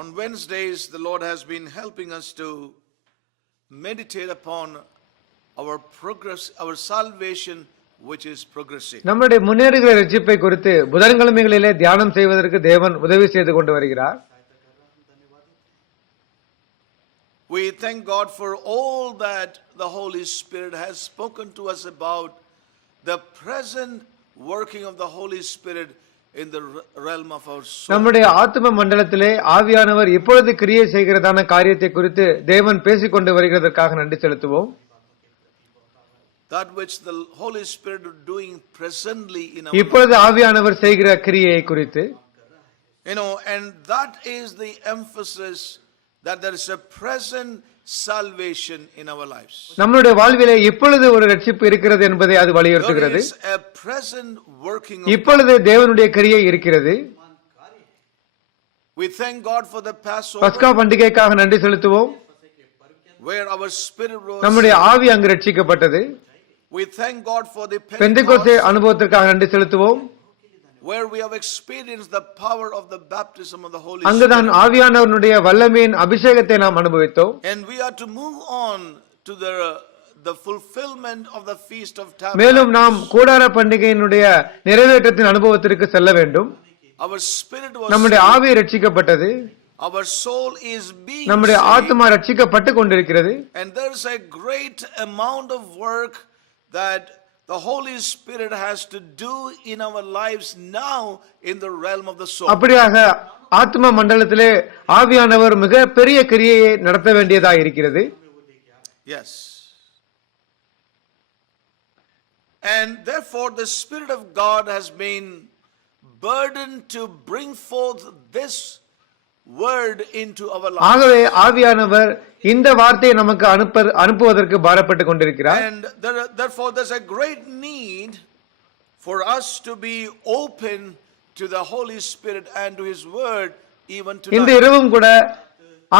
On Wednesdays, the Lord has been helping us to meditate upon our progress, our salvation, which is progressive. நம்முடைய முன்னேறுகிற ரட்சிப்பை குறித்து புதன்கிழமைகளிலே தியானம் செய்வதற்கு தேவன் உதவி செய்து கொண்டு வருகிறார். We thank God for all that the Holy Spirit has spoken to us about the present working of the Holy Spirit in the realm of our soul. நம்முடைய ஆத்தும மண்டலத்திலே ஆவியானவர் இப்பொழுது கிரியை செய்கிறதான காரியத்தை குறித்து தேவன் பேசிக் கொண்டு வருகிறதற்காக நன்றி செலுத்துவோம். That which the Holy Spirit is doing presently in our இப்பொழுது ஆவியானவர் செய்கிற கிரியையை குறித்து, and that is the emphasis, that there is a present salvation in our lives. நம்முடைய வாழ்விலே இப்பொழுது ஒரு ரட்சிப்பு இருக்கிறது என்பதை அது வலியுறுத்துகிறது. There is a present working of இப்பொழுது தேவனுடைய கிரியை இருக்கிறது. We thank God for the Passover, பஸ்கா பண்டிகைக்காக நன்றி செலுத்துவோம். where our spirit was. நம்முடைய ஆவி அங்கு ரட்சிக்கப்பட்டது. We thank God for the பெந்தெகோஸ்தே Pentecost, அனுபவத்திற்காக நன்றி செலுத்துவோம். where we have experienced the power of the baptism of the Holy அங்குதான் Spirit. ஆவியானவருடைய வல்லமையின் அபிஷேகத்தை நாம் அனுபவித்தோம். And we are to move on to the fulfillment of the feast of மேலும் நாம் tabernacles. கூடார பண்டிகையினுடைய நிறைவேற்றத்தின் அனுபவத்திற்கு செல்ல வேண்டும். Our spirit was நம்முடைய saved. ஆவி ரட்சிக்கப்பட்டது. Our soul is being நம்முடைய saved. ஆத்மா ரட்சிக்கப்பட்டு கொண்டிருக்கிறது. And there is a great amount of work that the Holy Spirit has to do in our lives now in the realm of the soul. அப்படியாக ஆத்ம மண்டலத்திலே ஆவியானவர் மிக பெரிய கிரியையை நடத்த வேண்டியதாக இருக்கிறது. Yes. And therefore the Spirit of God has been burdened to bring forth this word into our lives. ஆகவே ஆவியானவர் இந்த வார்த்தையை நமக்கு அனுப்புவதற்கு பாரப்பட்டு கொண்டிருக்கிறார். And therefore there's a great need for us to be open to the Holy Spirit and to His word even இந்த tonight. இரவும் கூட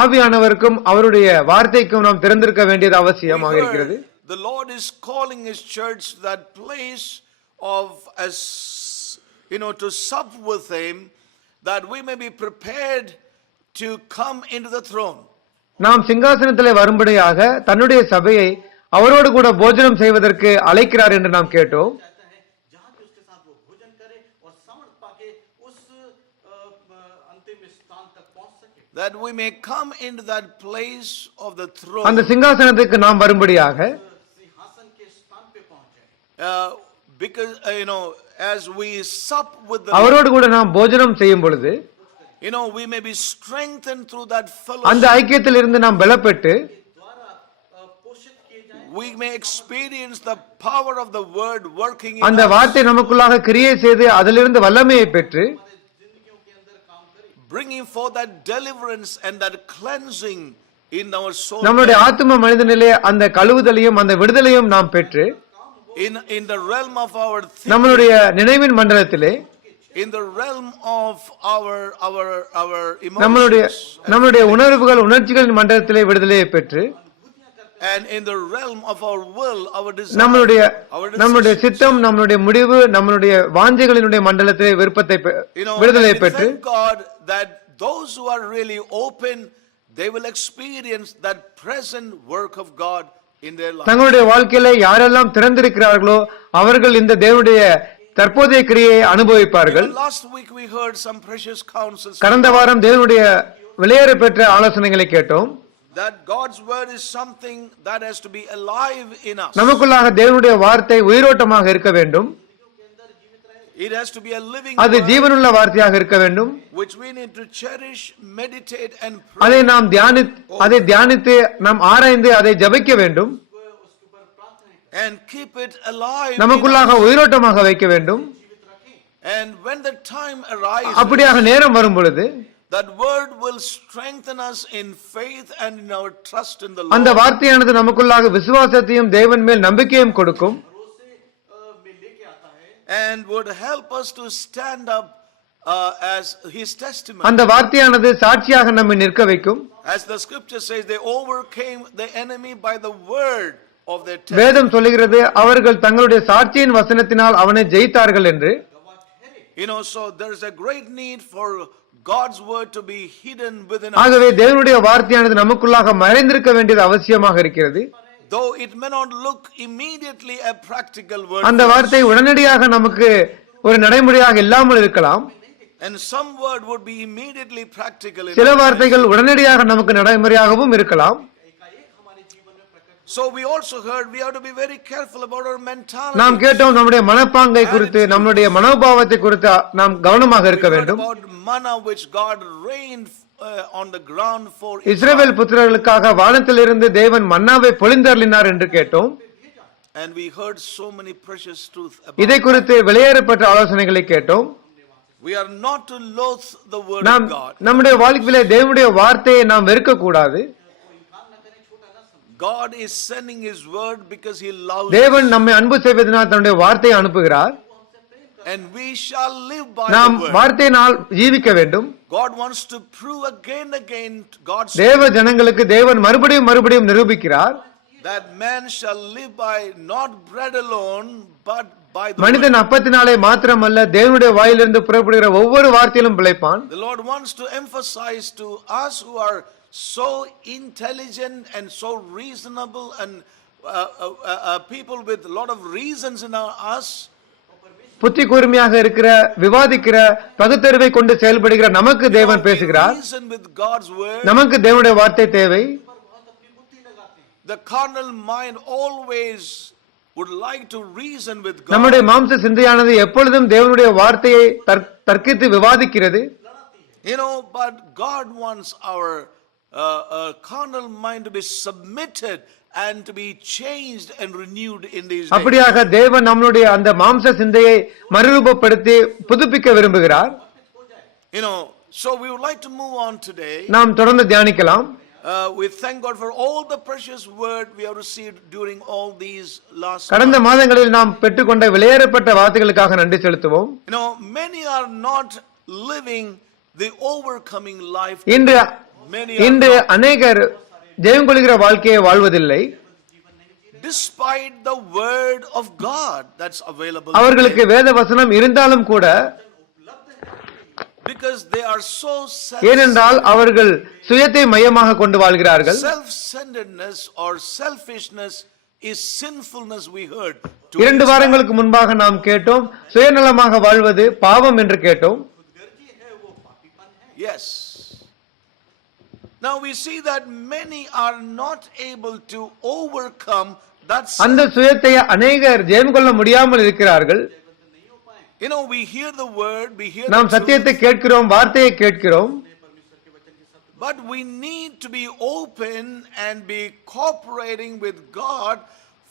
ஆவியானவருக்கும் அவருடைய வார்த்தைக்கும் நாம் திறந்திருக்க வேண்டியது அவசியமாக We இருக்கிறது. heard the Lord is calling His church to that place of to sup with Him, that we may be prepared to come into the throne. நாம் சிங்காசனத்திலே வரும்படியாக தன்னுடைய சபையை அவரோடு கூட போஜனம் செய்வதற்கு அழைக்கிறார் என்று நாம் கேட்டோம். That we may come into that place of the throne. அந்த சிங்காசனத்துக்கு நாம் வரும்படியாக Because as we sup with the அவரோடு கூட நாம் போஜனம் செய்யும் பொழுது we may be strengthened through that அந்த fellowship. ஐக்கியத்தில் இருந்து நாம் பலப்பட்டு We may experience the power of the word working in அந்த us, வார்த்தை நமக்குள்ளாக கிரியை செய்து அதிலிருந்து வல்லமையை பெற்று bringing forth that deliverance and that cleansing in our soul. நம்முடைய ஆத்ம மனிதனிலே அந்த கழுவுதலையும் அந்த விடுதலையும் நாம் பெற்று In the realm of our thinking, நம்மளுடைய நினைவின் மண்டலத்திலே in the realm of our நம்மளுடைய emotions, உணர்வுகள் உணர்ச்சிகளின் மண்டலத்திலே விடுதலையை பெற்று and in the realm of our will, our desire, நம்மளுடைய our சித்தம், நம்மளுடைய முடிவு, நம்மளுடைய வாஞ்சைகளினுடைய மண்டலத்திலே விருப்பத்தை விடுதலை and we பெற்று thank God that those who are really open, they will experience that present work of God in their life. தங்களுடைய வாழ்க்கையில யாரெல்லாம் திறந்திருக்கிறார்களோ அவர்கள் இந்த தேவனுடைய தற்போதைய கிரியை அனுபவிப்பார்கள். Even last week we heard some precious counsels. கடந்த வாரம் தேவனுடைய விலையேற பெற்ற ஆலோசனைகளை கேட்டோம். That God's word is something that has to be alive in us. நமக்குள்ளாக தேவனுடைய வார்த்தை உயிரோட்டமாக இருக்க வேண்டும். It has to be a living அது word, ஜீவனுள்ள வார்த்தையாக இருக்க வேண்டும். which we need to cherish, meditate and அதை pray. நாம் தியானித்து நாம் ஆராய்ந்து அதை ஜெபிக்க வேண்டும். And keep it alive. in நமக்குள்ளாக us. உயிரோட்டமாக வைக்க வேண்டும். And when the time arises, அப்படியாக நேரம் வரும் பொழுது that word will strengthen us in faith and in our trust in the அந்த Lord. வார்த்தையானது நமக்குள்ளாக விசுவாசத்தையும் தேவன் மேல் நம்பிக்கையும் கொடுக்கும். And would help us to stand up as His testimony. அந்த வார்த்தையானது சாட்சியாக நம்மை நிற்க வைக்கும். As the scripture says, they overcame the enemy by the word of their testimony. வேதம் சொல்லுகிறது அவர்கள் தங்களுடைய சாட்சியின் வசனத்தினால் அவனை ஜெயித்தார்கள் என்று. So there is a great need for God's word to be hidden within us. ஆகவே தேவனுடைய வார்த்தையானது நமக்குள்ளாக மறைந்திருக்க வேண்டியது அவசியமாக இருக்கிறது. Though it may not look immediately a practical word. அந்த வார்த்தை உடனடியாக நமக்கு ஒரு நடைமுறையாக இல்லாமல் இருக்கலாம். And some word would be immediately practical. சில வார்த்தைகள் உடனடியாக நமக்கு நடைமுறையாகவும் இருக்கலாம். So we also heard we have to be very careful about our mentality. நாம் கேட்டோம் நம்முடைய மனப்பாங்கை குறித்து, நம்முடைய மனோபாவத்தை குறித்து நாம் கவனமாக இருக்க வேண்டும். About manna which God rained on the ground for இஸ்ரவேல் புத்திரர்களுக்காக வானத்திலிருந்து தேவன் மன்னாவை பொழிந்தருளினார் என்று கேட்டோம். And we heard so many precious truths about இதை குறித்து வெளியேறப்பட்ட ஆலோசனைகளை கேட்டோம். we are not to loathe the word நாம் of God. நம்முடைய வாழ்க்கையிலே தேவனுடைய வார்த்தையை நாம் வெறுக்க கூடாது. God is sending his word because he loves தேவன் நம்மை அன்பு செய்வதனால் தன்னுடைய வார்த்தையை அனுப்புகிறார். and we shall live by நாம் the word. வார்த்தையினால் ஜீவிக்க வேண்டும். God wants to prove again and again God's தேவ ஜனங்களுக்கு தேவன் மறுபடியும் நிரூபிக்கிறார். that man shall live by not bread alone but by the மனிதன் word. அப்பத்தினாலே மாத்திரமல்ல தேவனுடைய வாயிலிருந்து புறப்படுகிற ஒவ்வொரு வார்த்தையிலும் பிழைப்பான். The Lord wants to emphasize to us who are so intelligent and so reasonable and people with a lot of reasons in us. புத்தி கூர்மையாக இருக்கிற, விவாதிக்கிற, பகுத்தறிவை கொண்டு செயல்படுகிற நமக்கு தேவன் பேசுகிறார். Reason with God's word. நமக்கு தேவனுடைய வார்த்தை தேவை. The carnal mind always would like to reason with God. நம்முடைய மாம்ச சிந்தையானது எப்பொழுதும் தேவனுடைய வார்த்தையை தர்க்கித்து விவாதிக்கிறது. But God wants our carnal mind to be submitted and to be changed and renewed in these days. அப்படியாக தேவன் நம்மளுடைய அந்த மாம்ச சிந்தையை மறுரூபப்படுத்தி புதுப்பிக்க விரும்புகிறார். So we would like to move on today. நாம் தொடர்ந்து தியானிக்கலாம். We thank God for all the precious word we have received during all these last கடந்த மாதங்களில் நாம் பெற்றுக்கொண்ட விலையேறப்பட்ட வார்த்தைகளுக்காக நன்றி செலுத்துவோம். many are not living the overcoming life. இன்று அநேகர் ஜெயம் கொள்கிற வாழ்க்கையை வாழ்வதில்லை. Despite the word of God that's available. அவர்களுக்கு வேத வசனம் இருந்தாலும் கூட, because they are so ஏனென்றால் அவர்கள் சுயத்தை மையமாக கொண்டு வாழ்கிறார்கள். Self-centeredness or selfishness is sinfulness, we heard. 2 வாரங்களுக்கு முன்பாக நாம் கேட்டோம், சுயநலமாக வாழ்வது பாவம் என்று கேட்டோம். Yes. Now we see that many are not able to overcome that. அந்த சுயத்தை அநேகர் ஜெயம் கொள்ள முடியாமல் இருக்கிறார்கள். We hear the word, we hear நாம் சத்தியத்தை கேட்கிறோம், வார்த்தையை கேட்கிறோம். But we need to be open and be cooperating with God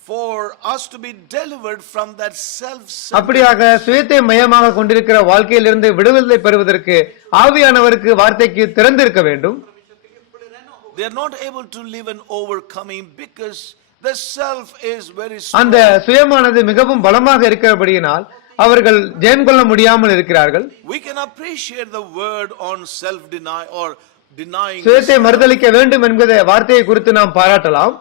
for us to be delivered from that self-centered. அப்படியாக சுயத்தை மையமாக கொண்டிருக்கிற வாழ்க்கையிலிருந்து விடுதலை பெறுவதற்கு ஆவியானவருக்கு வார்த்தைக்கு திறந்திருக்க வேண்டும். They are not able to live an overcoming because the self is very strong. அந்த சுயமானது மிகவும் பலமாக இருக்கிறபடியினால் அவர்கள் ஜெயம் கொள்ள முடியாமல் இருக்கிறார்கள். We can appreciate the word on self-denial or denying. சுயத்தை மறுதலிக்க வேண்டும் என்கிற வார்த்தையை குறித்து நாம் பாராட்டலாம்.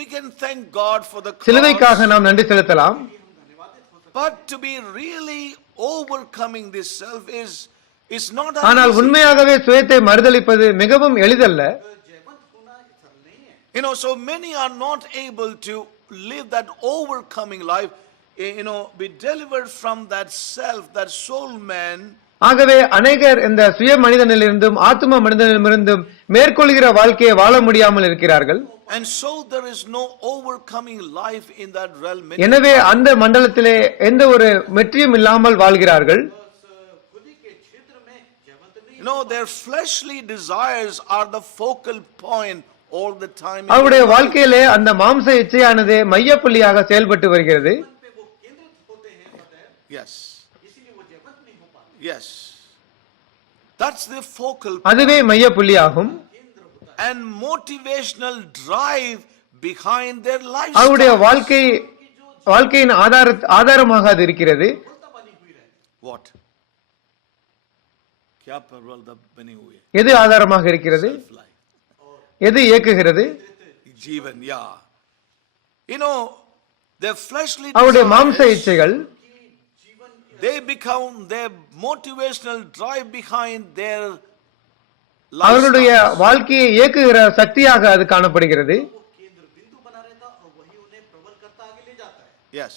We can thank God for the cross. சிலுவைக்காக நாம் நன்றி செலுத்தலாம். But to be really overcoming this self is not. ஆனால் உண்மையாகவே சுயத்தை மறுதலிப்பது மிகவும் எளிதல்ல. So many are not able to live that overcoming life, be delivered from that self, that soul man. ஆகவே அநேகர் இந்த சுய மனிதனிலிருந்தும் ஆத்ம மனிதனிலிருந்தும் மேற்கொள்கிற வாழ்க்கையை வாழ முடியாமல் இருக்கிறார்கள். And so there is no overcoming life in that realm. எனவே அந்த மண்டலத்திலே எந்த ஒரு வெற்றியும் இல்லாமல் வாழ்கிறார்கள். Their fleshly desires are the focal point all the time. அவருடைய வாழ்க்கையிலே அந்த மாம்ச இச்சையானது மையப்புள்ளியாக செயல்பட்டு வருகிறது. Yes. Yes. That's the focal point. அதுவே மையப்புள்ளியாகும். And motivational drive behind their life. அவருடைய வாழ்க்கையின் ஆதாரமாக அது இருக்கிறது. What? क्या परवल बनी हुई है? எது ஆதாரமாக இருக்கிறது? எது இயக்குகிறது? जीवन. Yeah. their fleshly அவருடைய மாம்ச desires, இச்சைகள் they become their motivational drive behind their அவர்களுடைய lifestyle. வாழ்க்கையை இயக்குகிற சக்தியாக அது காணப்படுகிறது. वो केंद्र बिंदु बना रहता और वही उन्हें प्रबल करता आगे ले जाता है. Yes,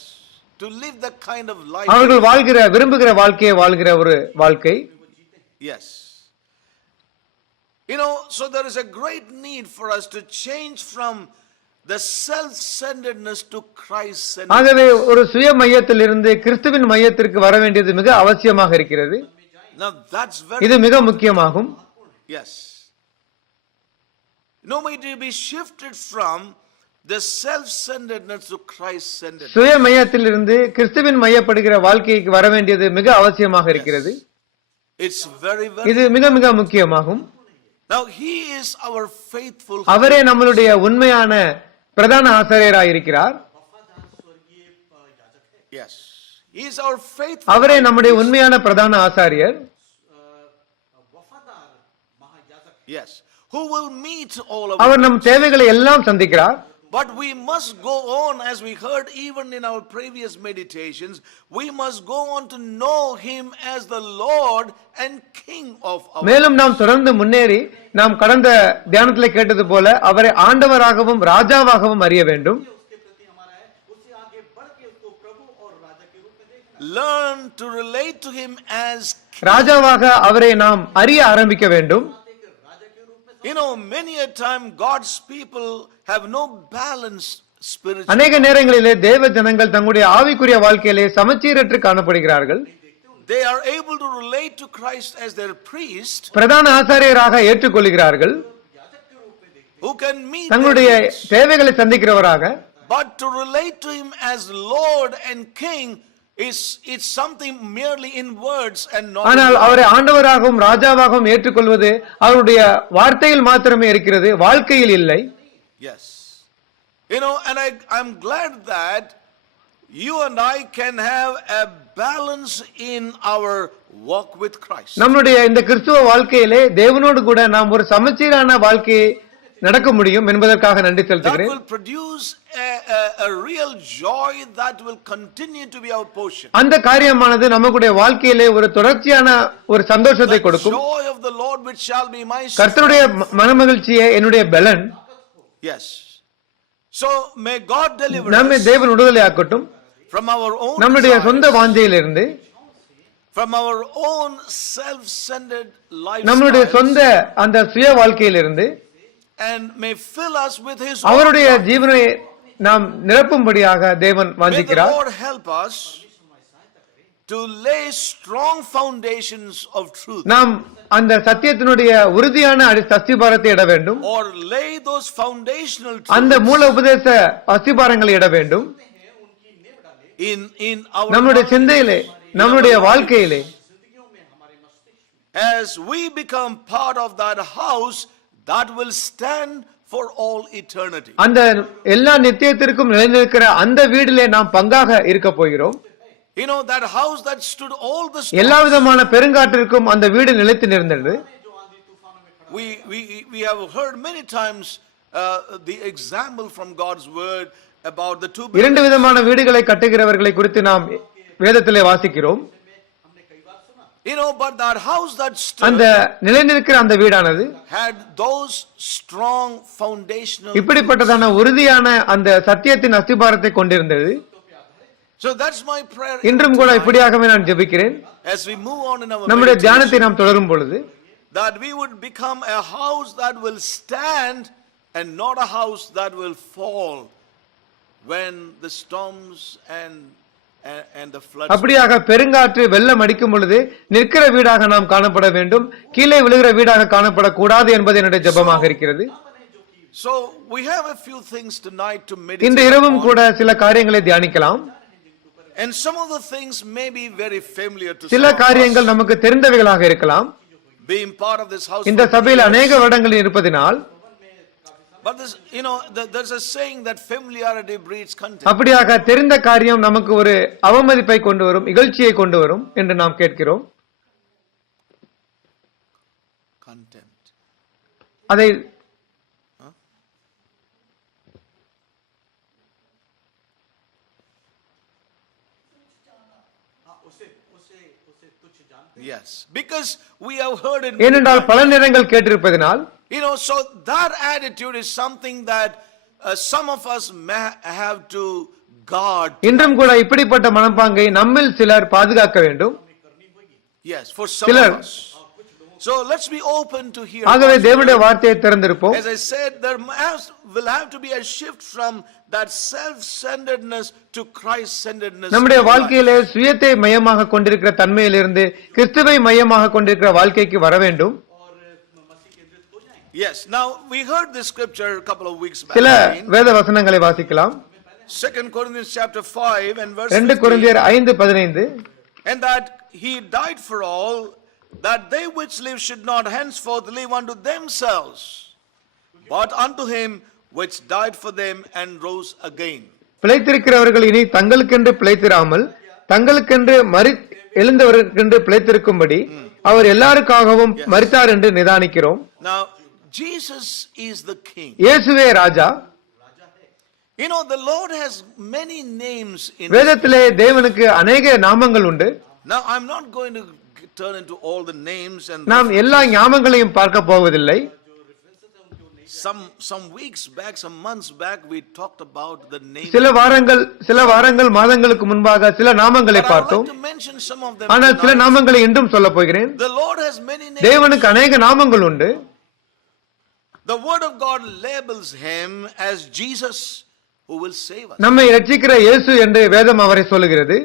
to live the kind of life. அவர்கள் விரும்புகிற வாழ்க்கையை வாழ்கிற ஒரு வாழ்க்கை. Yes. You know, so there is a great need for us to change from the self-centeredness to Christ-centeredness. ஆகவே ஒரு சுய மையத்திலிருந்து கிறிஸ்துவின் மையத்திற்கு வர வேண்டியது மிக அவசியமாக இருக்கிறது. Now that's இது very, மிக முக்கியமாகும். yes. No need to be shifted from the self-centeredness to Christ-centeredness. சுய மையத்திலிருந்து கிறிஸ்துவின் மையப்படுகிற வாழ்க்கைக்கு வர வேண்டியது மிக அவசியமாக இருக்கிறது. It's very, very. இது மிக மிக முக்கியமாகும். Now he is our faithful. அவரே நம்மளுடைய உண்மையான பிரதான ஆசாரியராய் இருக்கிறார். वफादार स्वर्गीय याजक है. Yes, he is our faithful. அவரே நம்முடைய உண்மையான பிரதான ஆசாரியர். वफादार महायाजक है. Yes, who will meet all of அவர் us. நம் தேவைகளை எல்லாம் சந்திக்கிறார். But we must go on, as we heard even in our previous meditations, we must go on to know him as the Lord and King of our. மேலும் நாம் தொடர்ந்து முன்னேறி நாம் கடந்த தியானத்தில் கேட்டது போல அவரை ஆண்டவராகவும் ராஜாவாகவும் அறிய வேண்டும். उसके प्रति हमारा है, उससे आगे बढ़ के उसको प्रभु और राजा के रूप में देखना. Learn to relate to him as King. ராஜாவாக அவரை நாம் அறிய ஆரம்பிக்க வேண்டும். एक राजा के रूप में You know, many a time God's people have no balance spiritually. அநேக நேரங்களிலே தேவ ஜனங்கள் தங்களுடைய ஆவிக்குரிய வாழ்க்கையிலே சமச்சீரற்று காணப்படுகிறார்கள். They are able to relate to Christ as their priest, பிரதான ஆசாரியராக ஏற்றுக்கொள்கிறார்கள், याजक के रूप में देखते. who can meet தங்களுடைய their needs. தேவைகளை சந்திக்கிறவராக. But to relate to him as Lord and King it's something merely in words and not ஆனால் in அவரை ஆண்டவராகவும் ராஜாவாகவும் ஏற்றுக்கொள்வது அவருடைய வார்த்தையில் மாத்திரமே இருக்கிறது, வாழ்க்கையில் இல்லை. Yes. You know, and I'm glad that you and I can have a balance in our walk with Christ. நம்முடைய இந்த கிறிஸ்துவ வாழ்க்கையிலே தேவனோடு கூட நாம் ஒரு சமச்சீரான வாழ்க்கையை நடக்க முடியும் என்பதற்காக நன்றி That செலுத்துகிறேன். will produce a real joy that will continue to be our portion. அந்த காரியமானது நமக்குடைய வாழ்க்கையிலே ஒரு தொடர்ச்சியான ஒரு சந்தோஷத்தை The கொடுக்கும். joy of the Lord which shall be my strength. கர்த்தருடைய மனமகிழ்ச்சியே என்னுடைய பலன். Yes. So may God deliver நம்மை us தேவன் விடுதலை ஆக்கட்டும் from our own நம்முடைய desires, சொந்த வாஞ்சையிலிருந்து, from our own self-centered நம்முடைய lifestyle, சொந்த அந்த சுய வாழ்க்கையிலிருந்து and may fill us with his அவருடைய own love. ஜீவனை நாம் நிரப்பும்படியாக தேவன் May the வாஞ்சிக்கிறார். Lord help us to lay strong foundations of truth, நாம் அந்த சத்தியத்தினுடைய உறுதியான அஸ்திபாரத்தை இட வேண்டும். or lay those foundational அந்த truths மூல உபதேச அஸ்திபாரங்களை இட வேண்டும். in our நம்முடைய knowledge, சிந்தையிலே, நம்முடைய வாழ்க்கையிலே. as we become part of that house that will stand for all eternity. அந்த எல்லா நித்தியத்திற்கும் நிலைநிற்கிற அந்த வீட்டிலே நாம் பங்காக இருக்க போகிறோம். You know, that house that stood all the எல்லா storms. விதமான பெருங்காற்றிற்கும் அந்த வீடு நிலைத்து நிற்ந்தது. We have heard many times the example from God's word about the two இரண்டு buildings. விதமான வீடுகளை கட்டுகிறவர்களை குறித்து நாம் வேதத்திலே வாசிக்கிறோம். हमने कई बार सुना. You know, but that house that அந்த stood நிலைநிற்கிற அந்த வீடானது had those strong foundational. இப்படிப்பட்டதான உறுதியான அந்த சத்தியத்தின் அஸ்திபாரத்தை கொண்டிருந்தது. So that's my prayer. இன்றும் கூட tonight, இப்படியாகவே நான் ஜெபிக்கிறேன். as we move on in our நம்முடைய தியானத்தை meditation, நாம் தொடரும் பொழுது that we would become a house that will stand and not a house that will fall when the storms and the floods. அப்படியாக பெருங்காற்று வெள்ளம் அடிக்கும் பொழுது நிற்கிற வீடாக நாம் காணப்பட வேண்டும், கீழே விழுகிற வீடாக காணப்படக்கூடாது என்பது என்னுடைய ஜெபமாக இருக்கிறது. So we have a few things tonight to இன்று meditate இரவும் on, கூட சில காரியங்களை தியானிக்கலாம். and some of the things may be very familiar to சில some of காரியங்கள் us, நமக்கு தெரிந்தவைகளாக இருக்கலாம். being part of this house. இந்த for சபையில் years. அநேக வருடங்களில் இருப்பதினால் But this, you know, there's a saying that familiarity breeds contempt. அப்படியாக தெரிந்த காரியம் நமக்கு ஒரு அவமதிப்பை கொண்டு வரும், இகழ்ச்சியை கொண்டு வரும் என்று நாம் கேட்கிறோம். Contempt. அதை उसे उसे उसे तुच्छ जानते हैं। Yes, because we have heard it. ஏனென்றால் பல நேரங்கள் கேட்டிருப்பதினால் You know, so that attitude is something that some of us may have to guard. இன்றும் கூட இப்படிப்பட்ட மனப்பாங்கை நம்மில் சிலர் பாதுகாக்க வேண்டும். Yes, for some சிலர் of us. So let's be open to hear. ஆகவே God's தேவனுடைய word. வார்த்தையை திறந்திருப்போம். As I said, will have to be a shift from that self-centeredness to Christ-centeredness. நம்முடைய in life. வாழ்க்கையிலே சுயத்தை மையமாக கொண்டிருக்கிற தன்மையிலிருந்து கிறிஸ்துவை மையமாக கொண்டிருக்கிற வாழ்க்கைக்கு வர வேண்டும். और मसीह केंद्रित हो जाएं। Yes, now we heard this scripture a couple of weeks back. சில வேத வசனங்களை வாசிக்கலாம். 2 Corinthians chapter 5 and verse 2 15. கொரிந்தியர் 5:15. And that he died for all, that they which live should not henceforth live unto themselves, but unto him which died for them and rose again. பிழைத்திருக்கிறவர்கள் இனி தங்களுக்கென்று பிழைத்திராமல் தங்களுக்கென்று எழுந்தவர்களுக்கென்று பிழைத்திருக்கும்படி அவர் எல்லாருக்காகவும் மரித்தார் என்று நிதானிக்கிறோம். Now, Jesus is the king. இயேசுவே ராஜா. You know, the Lord has many names in வேதத்திலே தேவனுக்கு அநேக நாமங்கள் உண்டு. Now, I'm not going to turn into all the names and நாம் எல்லா ஞாபகங்களையும் பார்க்க போவதில்லை. some weeks back, some months back, we talked about the names. சில வாரங்கள் மாதங்களுக்கு முன்பாக சில நாமங்களை But I would பார்த்தோம். like to mention some of them ஆனால் சில tonight. நாமங்களை இன்றும் சொல்ல போகிறேன். The Lord has many names. தேவனுக்கு அநேக நாமங்கள் உண்டு. The word of God labels him as Jesus who will save us. நம்மை இரட்சிக்கிற இயேசு என்று வேதம் அவரை சொல்லுகிறது.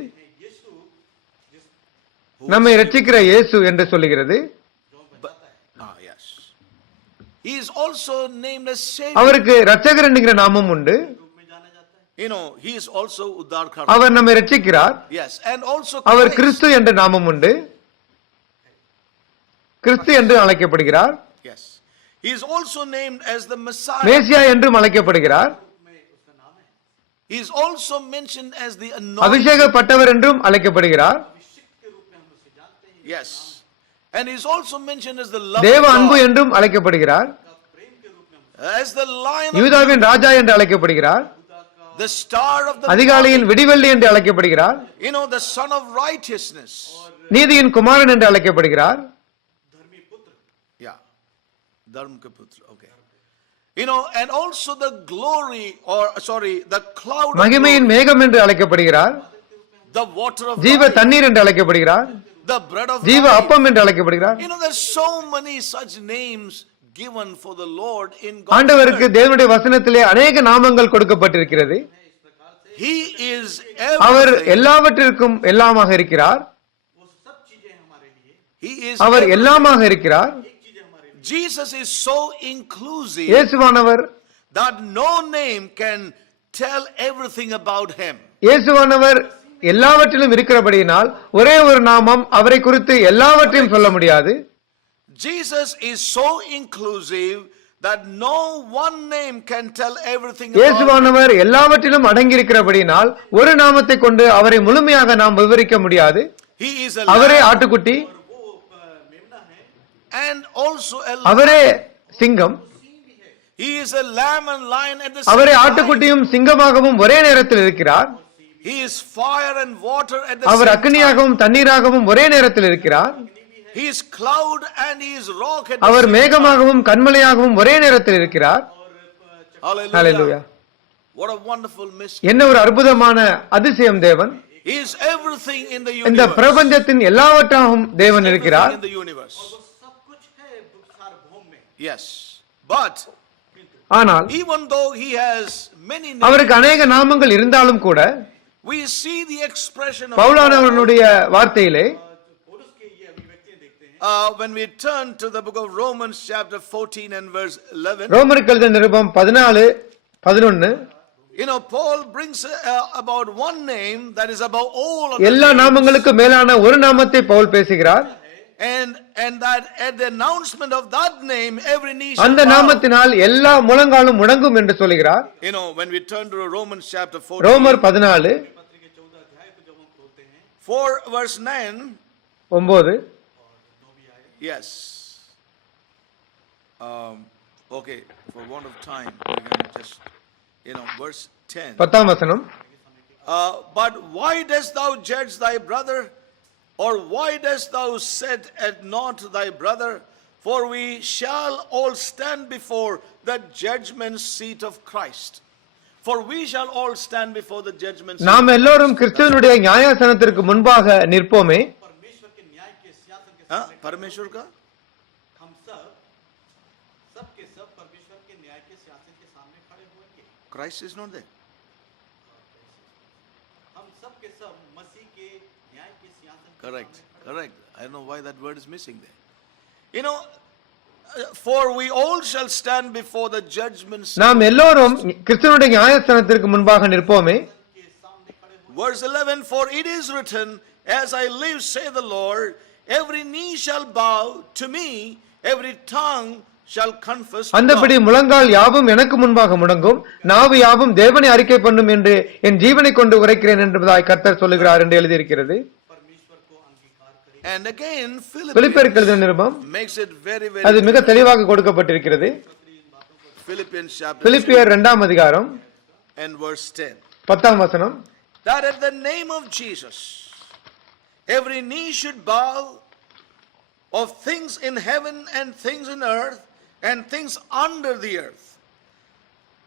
நம்மை இரட்சிக்கிற இயேசு என்று சொல்லுகிறது. Yes. He is also named as Savior. அவருக்கு இரட்சகர் என்கிற நாமம் உண்டு. You know, he is also Uddar Karta. அவர் நம்மை இரட்சிக்கிறார். Yes, and also அவர் Christ. கிறிஸ்து என்ற நாமம் உண்டு. கிறிஸ்து என்று அழைக்கப்படுகிறார். Yes. He is also named as the Messiah. மேசியா என்றும் அழைக்கப்படுகிறார். He is also mentioned as the anointed. அபிஷேகப்பட்டவர் என்றும் அழைக்கப்படுகிறார். Yes. And he is also mentioned as the love தேவ of அன்பு God. என்றும் அழைக்கப்படுகிறார். As the lion of யூதாவின் ராஜா என்று அழைக்கப்படுகிறார். the star of the அதிகாலையின் விடிவெள்ளி என்று அழைக்கப்படுகிறார். you know, the son of righteousness. நீதியின் குமாரன் என்று அழைக்கப்படுகிறார். Yeah. Dharma ka putra. Okay. You know, and also the glory, the cloud of மகிமையின் glory, மேகம் என்று அழைக்கப்படுகிறார். the water of ஜீவ life, தண்ணீர் என்று அழைக்கப்படுகிறார். the bread of ஜீவ life. அப்பம் என்று அழைக்கப்படுகிறார். You know, there's so many such names given for the Lord in God's ஆண்டவருக்கு word. தேவனுடைய வசனத்திலே அநேக நாமங்கள் கொடுக்கப்பட்டிருக்கிறது. He is அவர் everything. எல்லாவற்றிற்கும் எல்லாமாக இருக்கிறார். वो सब चीजें हमारे लिए, He is அவர் everything. எல்லாமாக இருக்கிறார். एक चीजें हमारे लिए। Jesus is so inclusive இயேசுவானவர் that no name can tell everything about him. இயேசுவானவர் எல்லாவற்றிலும் இருக்கிறபடியினால் ஒரே ஒரு நாமம் அவரை குறித்து எல்லாவற்றையும் சொல்ல முடியாது. Jesus is so inclusive that no one name can tell everything about him. இயேசுவானவர் எல்லாவற்றிலும் அடங்கியிருக்கிறபடியினால் ஒரு நாமத்தை கொண்டு அவரை முழுமையாக நாம் விவரிக்க முடியாது. He is a அவரே lamb ஆட்டுக்குட்டி, वो मेमना है, and also a lamb. அவரே சிங்கம், He is a lamb and lion at the அவரே same time. ஆட்டுக்குட்டியும் சிங்கமாகவும் ஒரே நேரத்தில் இருக்கிறார். He is fire and water at the our same time. அக்னியாகவும் தண்ணீராகவும் ஒரே நேரத்தில் இருக்கிறார். He is cloud and he is rock at the அவர் same மேகமாகவும் கண்மலையாகவும் ஒரே நேரத்தில் இருக்கிறார். time. Hallelujah. Hallelujah. What a wonderful mystery. என்ன ஒரு அற்புதமான அதிசயம் தேவன். He is everything in the இந்த universe. பிரபஞ்சத்தின் எல்லாவற்றாகவும் தேவன் இருக்கிறார். Everything in the universe. वो सब कुछ है सार्वभौम में। Yes. But ஆனால் even though he has many names, அவருக்கு அநேக நாமங்கள் இருந்தாலும் கூட we see the expression of பவுலானவருடைய வார்த்தையிலே पौलुस के ये अभिव्यक्तियां देखते हैं। when we turn to the book of Romans chapter 14 and verse 11. ரோமருக்கு எழுதின நிருபம் 14:11 You know, Paul brings about one name that is above all of எல்லா the names. நாமங்களுக்கும் மேலான ஒரு நாமத்தை பவுல் பேசுகிறார். And that at the announcement of that name every knee அந்த shall bow. நாமத்தினால் எல்லா முழங்காலும் முடங்கும் என்று சொல்கிறார். You know, when we turn to Romans chapter 14, ரோமர் 14 पत्र के 14 अध्याय को जब हम खोलते हैं, 4 verse 9, 9 yes. Okay, for want of time, we can just, verse 10. 10 வசனம். But why dost thou judge thy brother? Or why dost thou set at naught thy brother? For we shall all stand before the judgment seat of Christ. For we shall all stand before the judgment seat. நாம் எல்லோரும் கிறிஸ்துவனுடைய நியாயாசனத்திற்கு முன்பாக நிற்போமே. परमेश्वर के न्याय के सिंहासन के हाँ, सामने परमेश्वर का हम सब के सब परमेश्वर के न्याय के सिंहासन के सामने खड़े होंगे। Christ is not there. हम सब के सब मसीह के न्याय के सिंहासन के Correct, सामने खड़े correct. I don't know why that word is missing there. You know, for we all shall stand before the judgment seat. நாம் எல்லோரும் கிறிஸ்துவனுடைய நியாயாசனத்திற்கு முன்பாக நிற்போமே. के सामने खड़े होंगे। Verse 11, for it is written, as I live, say the Lord, every knee shall bow to me, every tongue shall confess to அந்தபடி God. முழங்கால் யாவும் எனக்கு முன்பாக முடங்கும், நாவு யாவும் தேவனை அறிக்கை பண்ணும் என்று என் ஜீவனை கொண்டு உரைக்கிறேன் என்பதாய் கர்த்தர் சொல்லுகிறார் என்று எழுதியிருக்கிறது. परमेश्वर को अंगीकार करें। And again, பிலிப்பியருக்கு எழுதின நிருபம் makes it very, அது very மிக தெளிவாக கொடுக்கப்பட்டிருக்கிறது. Philippians chapter பிலிப்பியர் 2ஆம் அதிகாரம் and verse 10. 10ஆம் வசனம். That at the name of Jesus, every knee should bow of things in heaven and things in earth and things under the earth,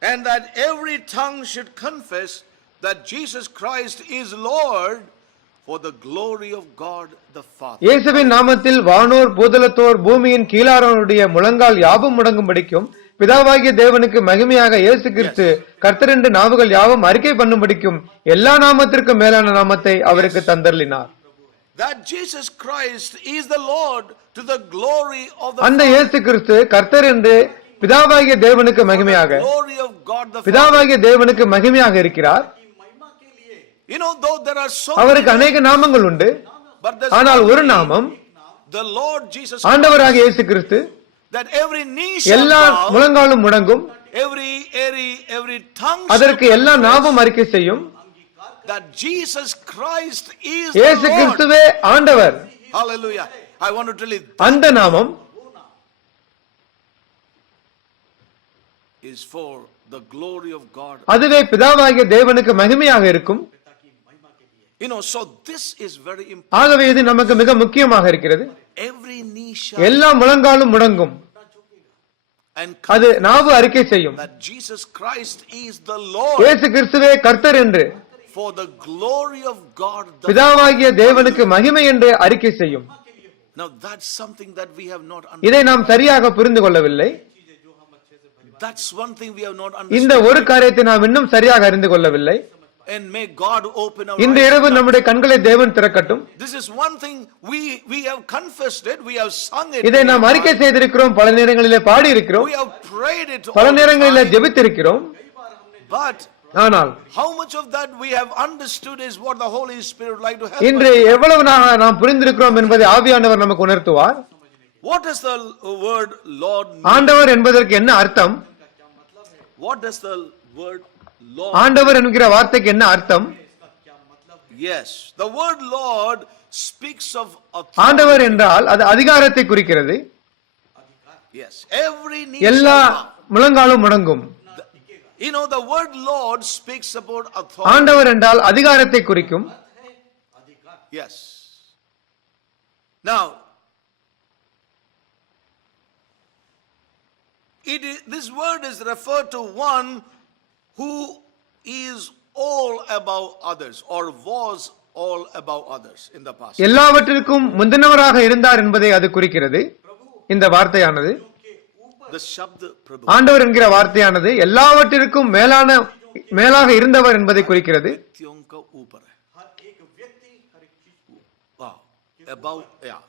and that every tongue should confess that Jesus Christ is Lord, for the glory of God the Father. இயேசுவின் நாமத்தில் வானோர் பூதலத்தோர் பூமியின் கீழாரோனுடைய முழங்கால் யாவும் முடங்கும்படிக்கும் பிதாவாகிய தேவனுக்கு மகிமையாக இயேசு கிறிஸ்து கர்த்தர் என்று நாவுகள் யாவும் அறிக்கை பண்ணும்படிக்கும் எல்லா நாமத்திற்கும் மேலான நாமத்தை அவருக்கு தந்தருளினார். That Jesus Christ is the Lord to the glory of the அந்த இயேசு கிறிஸ்து கர்த்தர் என்று பிதாவாகிய தேவனுக்கு மகிமையாக glory of God the Father. பிதாவாகிய தேவனுக்கு மகிமையாக இருக்கிறார். की महिमा के लिए You know, though there are so அவருக்கு அநேக நாமங்கள் உண்டு, but there's ஆனால் one ஒரு name, நாமம் the Lord Jesus Christ, ஆண்டவராகிய இயேசு கிறிஸ்து. that every knee shall எல்லா bow, முழங்காலும் முடங்கும், every tongue shall அதற்கு எல்லா நாவும் அறிக்கை செய்யும் that Jesus Christ is இயேசு the Lord. கிறிஸ்துவே ஆண்டவர். Hallelujah. I want to tell you, அந்த நாமம் is for the glory of God. அதுவே பிதாவாகிய தேவனுக்கு மகிமையாக இருக்கும். पिता की महिमा के लिए You know, so this is very important. ஆகவே இது நமக்கு மிக முக்கியமாக இருக்கிறது. Every knee shall எல்லா முழங்காலும் முடங்கும், and அது நாவு அறிக்கை செய்யும் that Jesus Christ is the Lord, இயேசு கிறிஸ்துவே கர்த்தர் என்று, for the glory of God. பிதாவாகிய தேவனுக்கு மகிமை என்று அறிக்கை செய்யும். Now that's something that we have not understood. இதை நாம் சரியாக புரிந்து கொள்ளவில்லை. चीजें जो हम अच्छे से भली That's one thing we have not இந்த understood. ஒரு காரியத்தை நாம் இன்னும் சரியாக அறிந்து கொள்ளவில்லை. And may God open our இன்று eyes. இரவு நம்முடைய கண்களை தேவன் திறக்கட்டும். This is one thing we have confessed it, we have sung it, இதை நாம் அறிக்கை செய்திருக்கிறோம், பல நேரங்களிலே பாடி இருக்கிறோம், we have prayed it பல all the நேரங்களிலே time. ஜெபித்திருக்கிறோம். But ஆனால் how much of that we have understood is what the Holy Spirit would like to help இன்று us. எவ்வளவு நாம் புரிந்திருக்கிறோம் என்பதை ஆவியானவர் நமக்கு உணர்த்துவார். What does the word Lord mean? ஆண்டவர் என்பதற்கு என்ன அர்த்தம்? What does the word Lord? ஆண்டவர் என்கிற வார்த்தைக்கு என்ன அர்த்தம்? Yes, the word Lord speaks of authority. ஆண்டவர் என்றால் அது அதிகாரத்தை குறிக்கிறது. Yes, every knee எல்லா shall bow. முழங்காலும் முடங்கும். You know, the word Lord speaks about authority. ஆண்டவர் என்றால் அதிகாரத்தை குறிக்கும். Yes. Now, this word is referred to one who is all above others or was all above others in the past. எல்லாவற்றிற்கும் முந்தினவராக இருந்தார் என்பதை அது குறிக்கிறது. இந்த வார்த்தையானது, The Shabd Prabhu. ஆண்டவர் என்கிற வார்த்தையானது எல்லாவற்றிற்கும் மேலாக இருந்தவர் என்பதை குறிக்கிறது. व्यक्तियों का ऊपर है. हर एक व्यक्ति हर एक चीज Wow. Above, yeah.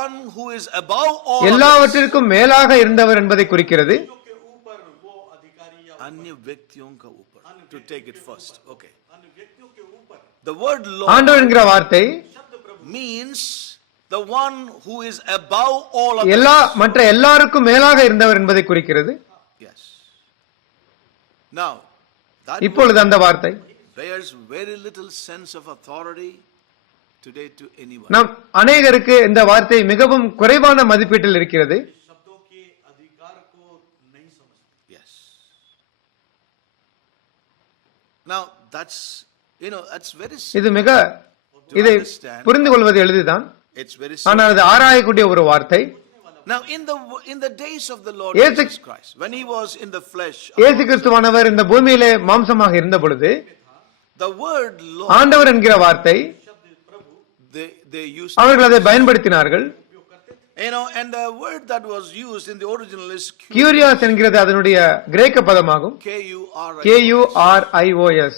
One who is above all others. எல்லாவற்றிற்கும் மேலாக இருந்தவர் என்பதை குறிக்கிறது. के ऊपर वो अधिकारी या अन्य व्यक्तियों का ऊपर. To take it first. Okay. अन्य व्यक्तियों के ऊपर The word ஆண்டவர் Lord என்கிற வார்த்தை means the one who is above all others. மற்ற எல்லாருக்கும் மேலாக இருந்தவர் என்பதை குறிக்கிறது. Yes. Now, that இப்பொழுது அந்த வார்த்தை bears very little sense of authority today to anyone. நம் அநேகருக்கு இந்த வார்த்தை மிகவும் குறைவான மதிப்பீட்டில் இருக்கிறது. शब्दों के अधिकार को नहीं समझते। Yes. Now, that's very இது மிக to இதை understand. புரிந்து கொள்வது எளிதுதான், It's very simple. ஆனால் அது ஆராயக்கூடிய ஒரு வார்த்தை. Now in the days of the Lord Yes, Jesus Christ, when he was in the flesh, இயேசு கிறிஸ்துவானவர் இந்த பூமியிலே மாம்சமாக இருந்த பொழுது the word Lord, ஆண்டவர் என்கிற வார்த்தை they used, அவர்கள் அதை பயன்படுத்தினார்கள். and the word that was used in the original is curious என்கிறது அதனுடைய கிரேக்க பதமாகும். K-U-R-I. KURIOS.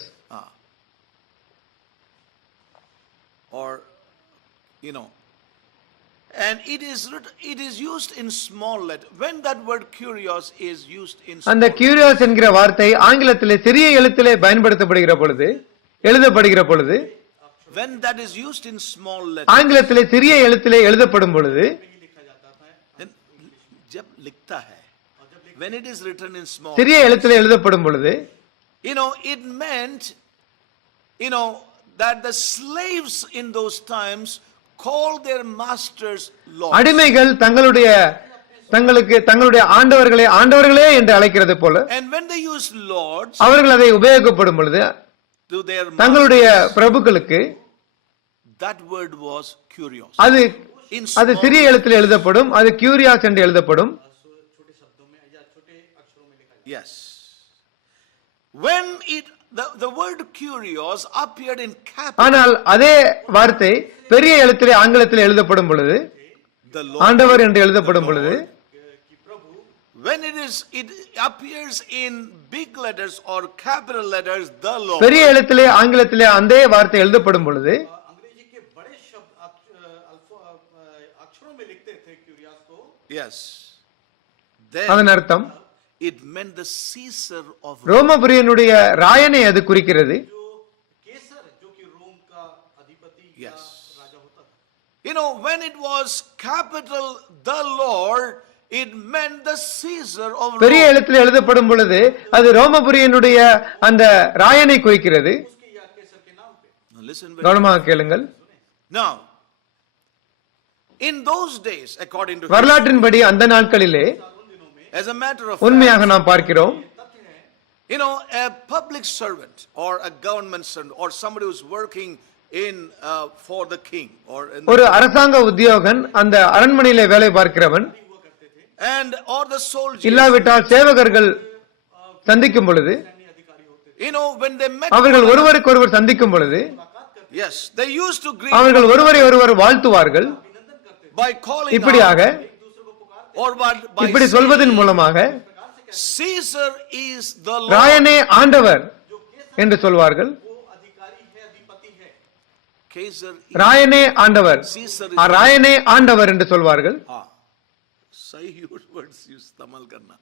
Or, and it is used in small letter. When that word curious is used in small அந்த கியூரியாஸ் என்கிற வார்த்தை ஆங்கிலத்திலே சிறிய எழுத்திலே பயன்படுத்தப்படுகிற பொழுது, எழுதப்படுகிற பொழுது, when that is used in small letter, ஆங்கிலத்திலே சிறிய எழுத்திலே எழுதப்படும் பொழுது, then जब लिखता है, when it is written in small, சிறிய எழுத்திலே எழுதப்படும் பொழுது, it meant, that the slaves in those times called their masters Lord. அடிமைகள் தங்களுடைய ஆண்டவர்களே என்று அழைக்கிறது போல, And when they used lords அவர்கள் அதை உபயோகப்படும் பொழுது to their தங்களுடைய masters, பிரபுக்களுக்கு that word was curious. அது In அது small, சிறிய எழுத்தில் எழுதப்படும், அது கியூரியாஸ் என்று எழுதப்படும். yes. When the word curious appeared in capital, ஆனால் அதே வார்த்தை பெரிய எழுத்திலே ஆங்கிலத்தில் எழுதப்படும் பொழுது, the Lord, ஆண்டவர் என்று எழுதப்படும் பொழுது, when it appears in big letters or capital letters, the Lord, பெரிய எழுத்திலே ஆங்கிலத்திலே அந்த வார்த்தை எழுதப்படும் பொழுது, अंग्रेजी के बड़े शब्द अक्षरों में लिखते थे क्यूरियस को, yes, அதன் then அர்த்தம் it meant the Caesar of Rome. ரோமபுரியனுடைய ராயனை அது குறிக்கிறது. जो केसर जो कि रोम का अधिपति या Yes. राजा होता था. When it was capital the Lord, it meant the Caesar of பெரிய Rome. எழுத்தில் எழுதப்படும் பொழுது அது ரோமபுரியனுடைய அந்த ராயனை குறிக்கிறது. उसके या केसर के नाम पे. Now listen very கவனமாக கேளுங்கள். Now, in those days, according to வரலாற்றின்படி அந்த நாட்களிலே as a matter of உண்மையாக நாம் பார்க்கிறோம், a public servant or a government servant or somebody who's working in for the king or in ஒரு அரசாங்க உத்தியோகன் அந்த அரண்மனையிலே வேலை பார்க்கிறவன், and or the soldier, இல்லாவிட்டால் சேவகர்கள் சந்திக்கும் பொழுது, when they met, அவர்கள் ஒருவருக்கொருவர் சந்திக்கும் பொழுது yes, they used to greet அவர்கள் ஒருவரை ஒருவர் வாழ்த்துவார்கள். by calling இப்படியாக out, or by இப்படி சொல்வதன் மூலமாக Caesar is the Lord. ராயனே ஆண்டவர் என்று சொல்வார்கள். वो अधिकारी है, अधिपति है. Caesar is ராயனே ஆண்டவர், Caesar ராயனே ஆண்டவர் என்று சொல்வார்கள். सही words use तमल करना.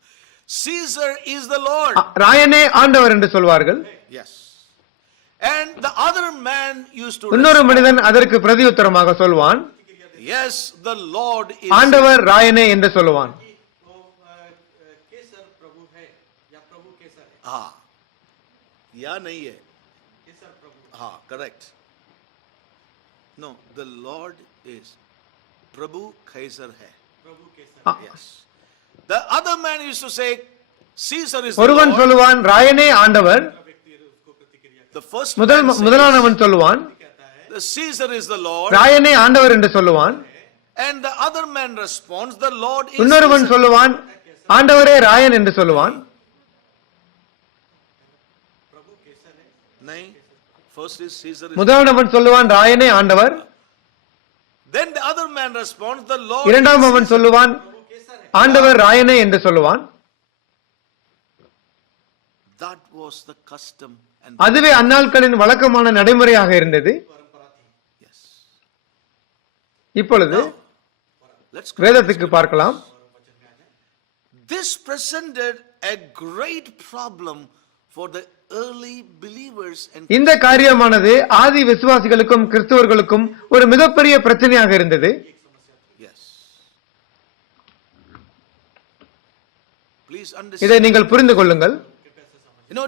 Caesar is the Lord. ராயனே ஆண்டவர் என்று சொல்வார்கள். Yes. And the other man used to இன்னொரு மனிதன் அதற்கு பிரதியுத்தரமாக சொல்வான், yes, the Lord is ஆண்டவர் ராயனே என்று சொல்லுவான். वो केसर प्रभु है या प्रभु केसर है. या नहीं है. केसर प्रभु. Correct. No, the Lord is Prabhu Caesar hai. Prabhu Kesar. Yes. The other man used to say Caesar is the ஒருவன் Lord. சொல்லுவான் ராயனே ஆண்டவர், व्यक्ति उसको प्रतिक्रिया The first man says, முதலானவன் சொல்லுவான் कहता है. the Caesar is the Lord. ராயனே ஆண்டவர் என்று சொல்லுவான். And the other man responds, the Lord is இன்னொருவன் Caesar. சொல்லுவான் ஆண்டவரே ராயன் என்று சொல்லுவான். प्रभु केसर है. नहीं. First is Caesar is. முதலானவன் சொல்லுவான் ராயனே ஆண்டவர். Then the other man responds, the Lord இரண்டாம் is அவன் Caesar. சொல்லுவான் प्रभु केसर है. ஆண்டவர் ராயனே என்று சொல்லுவான். That was the custom and அதுவே அந்நாட்களின் வழக்கமான நடைமுறையாக இருந்தது. परंपरा थी. yes. இப்பொழுது Let's go. வேதத்துக்கு பார்க்கலாம். This presented a great problem for the early believers and இந்த காரியமானது ஆதி விசுவாசிகளுக்கும் கிறிஸ்தவர்களுக்கும் ஒரு மிகப்பெரிய பிரச்சனையாக இருந்தது. yes. Please இதை understand. நீங்கள் புரிந்து கொள்ளுங்கள்.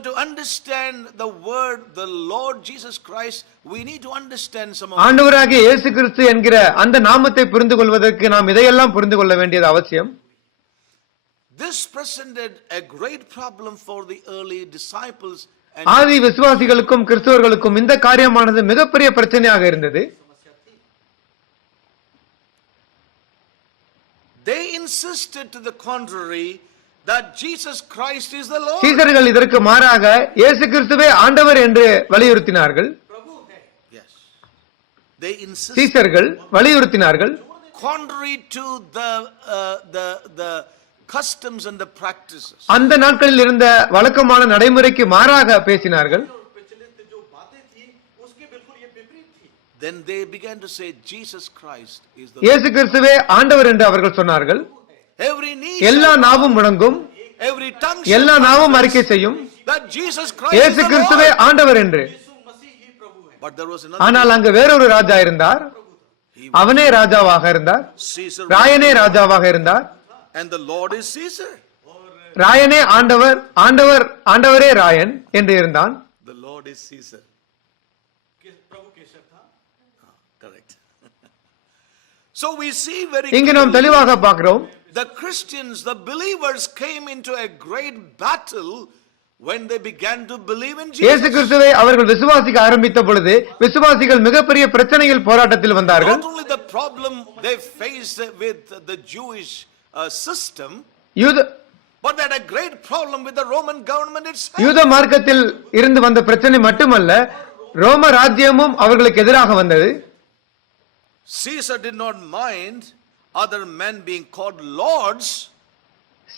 To understand the word, the Lord Jesus Christ, we need to understand some of ஆண்டவராகிய இயேசு கிறிஸ்து என்கிற அந்த நாமத்தை புரிந்து கொள்வதற்கு நாம் இதையெல்லாம் புரிந்து கொள்ள வேண்டியது அவசியம். This presented a great problem for the early disciples ஆதி விசுவாசிகளுக்கும் கிறிஸ்தவர்களுக்கும் இந்த காரியமானது மிகப்பெரிய பிரச்சனையாக இருந்தது. समस्या थी. They insisted to the contrary that Jesus Christ is the Lord. சீசர்கள் இதற்கு மாறாக இயேசு கிறிஸ்துவே ஆண்டவர் என்று வலியுறுத்தினார்கள். प्रभु है. Yes. They insisted சீசர்கள் வலியுறுத்தினார்கள். contrary to the customs and the practices. அந்த நாட்களில் இருந்த வழக்கமான நடைமுறைக்கு மாறாக பேசினார்கள். और प्रचलित जो बातें थी उसके बिल्कुल ये विपरीत थी. Then they began to say Jesus Christ is the Lord. இயேசு கிறிஸ்துவே ஆண்டவர் என்று அவர்கள் சொன்னார்கள். Every knee எல்லா shall நாவும் முழங்கும், every tongue எல்லா shall நாவும் confess அறிக்கை செய்யும் that Jesus Christ is இயேசு the கிறிஸ்துவே Lord. ஆண்டவர் என்று. यीशु मसीह ही प्रभु है. But there was another ஆனால் அங்கு வேறொரு ராஜா இருந்தார். he அவனே ராஜாவாக இருந்தார். Caesar ராயனே ராஜாவாக இருந்தார். and the Lord is Caesar. ராயனே ஆண்டவர், ஆண்டவரே ராயன் என்று இருந்தான். The Lord is Caesar. प्रभु केसर था. Correct. So we see very இங்கு நாம் clearly தெளிவாக பார்க்கிறோம். the Christians, the believers came into a great battle when they began to believe in இயேசு Jesus. கிறிஸ்துவை அவர்கள் விசுவாசிக்க ஆரம்பித்த பொழுது விசுவாசிகள் மிகப்பெரிய பிரச்சனையில் போராட்டத்தில் வந்தார்கள். Not only the problem they faced with the Jewish system, யூத but they had a great problem with the Roman government itself. யூத மார்க்கத்தில் இருந்து வந்த பிரச்சனை மட்டுமல்ல, ரோம ராஜ்யமும் அவர்களுக்கு எதிராக வந்தது. Caesar did not mind other men being called lords.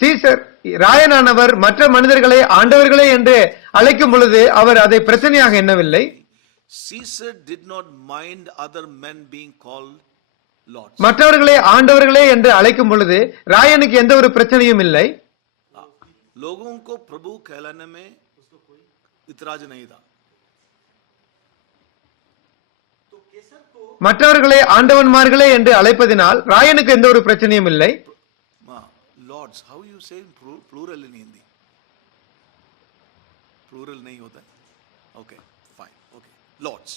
Caesar ராயனானவர் மற்ற மனிதர்களை ஆண்டவர்களே என்று அழைக்கும் பொழுது அவர் அதை பிரச்சனையாக எண்ணவில்லை. Caesar did not mind other men being called lords. மற்றவர்களை ஆண்டவர்களே என்று அழைக்கும் பொழுது ராயனுக்கு எந்த ஒரு பிரச்சனையும் இல்லை. लोगों को प्रभु कहलाने में इतराज नहीं था. तो केसर को மற்றவர்களை ஆண்டவன்மார்களே என்று அழைப்பதினால் ராயனுக்கு எந்த ஒரு பிரச்சனையும் இல்லை. Lords, how you say plural in Hindi? Plural नहीं होता. Okay, fine. Okay, lords.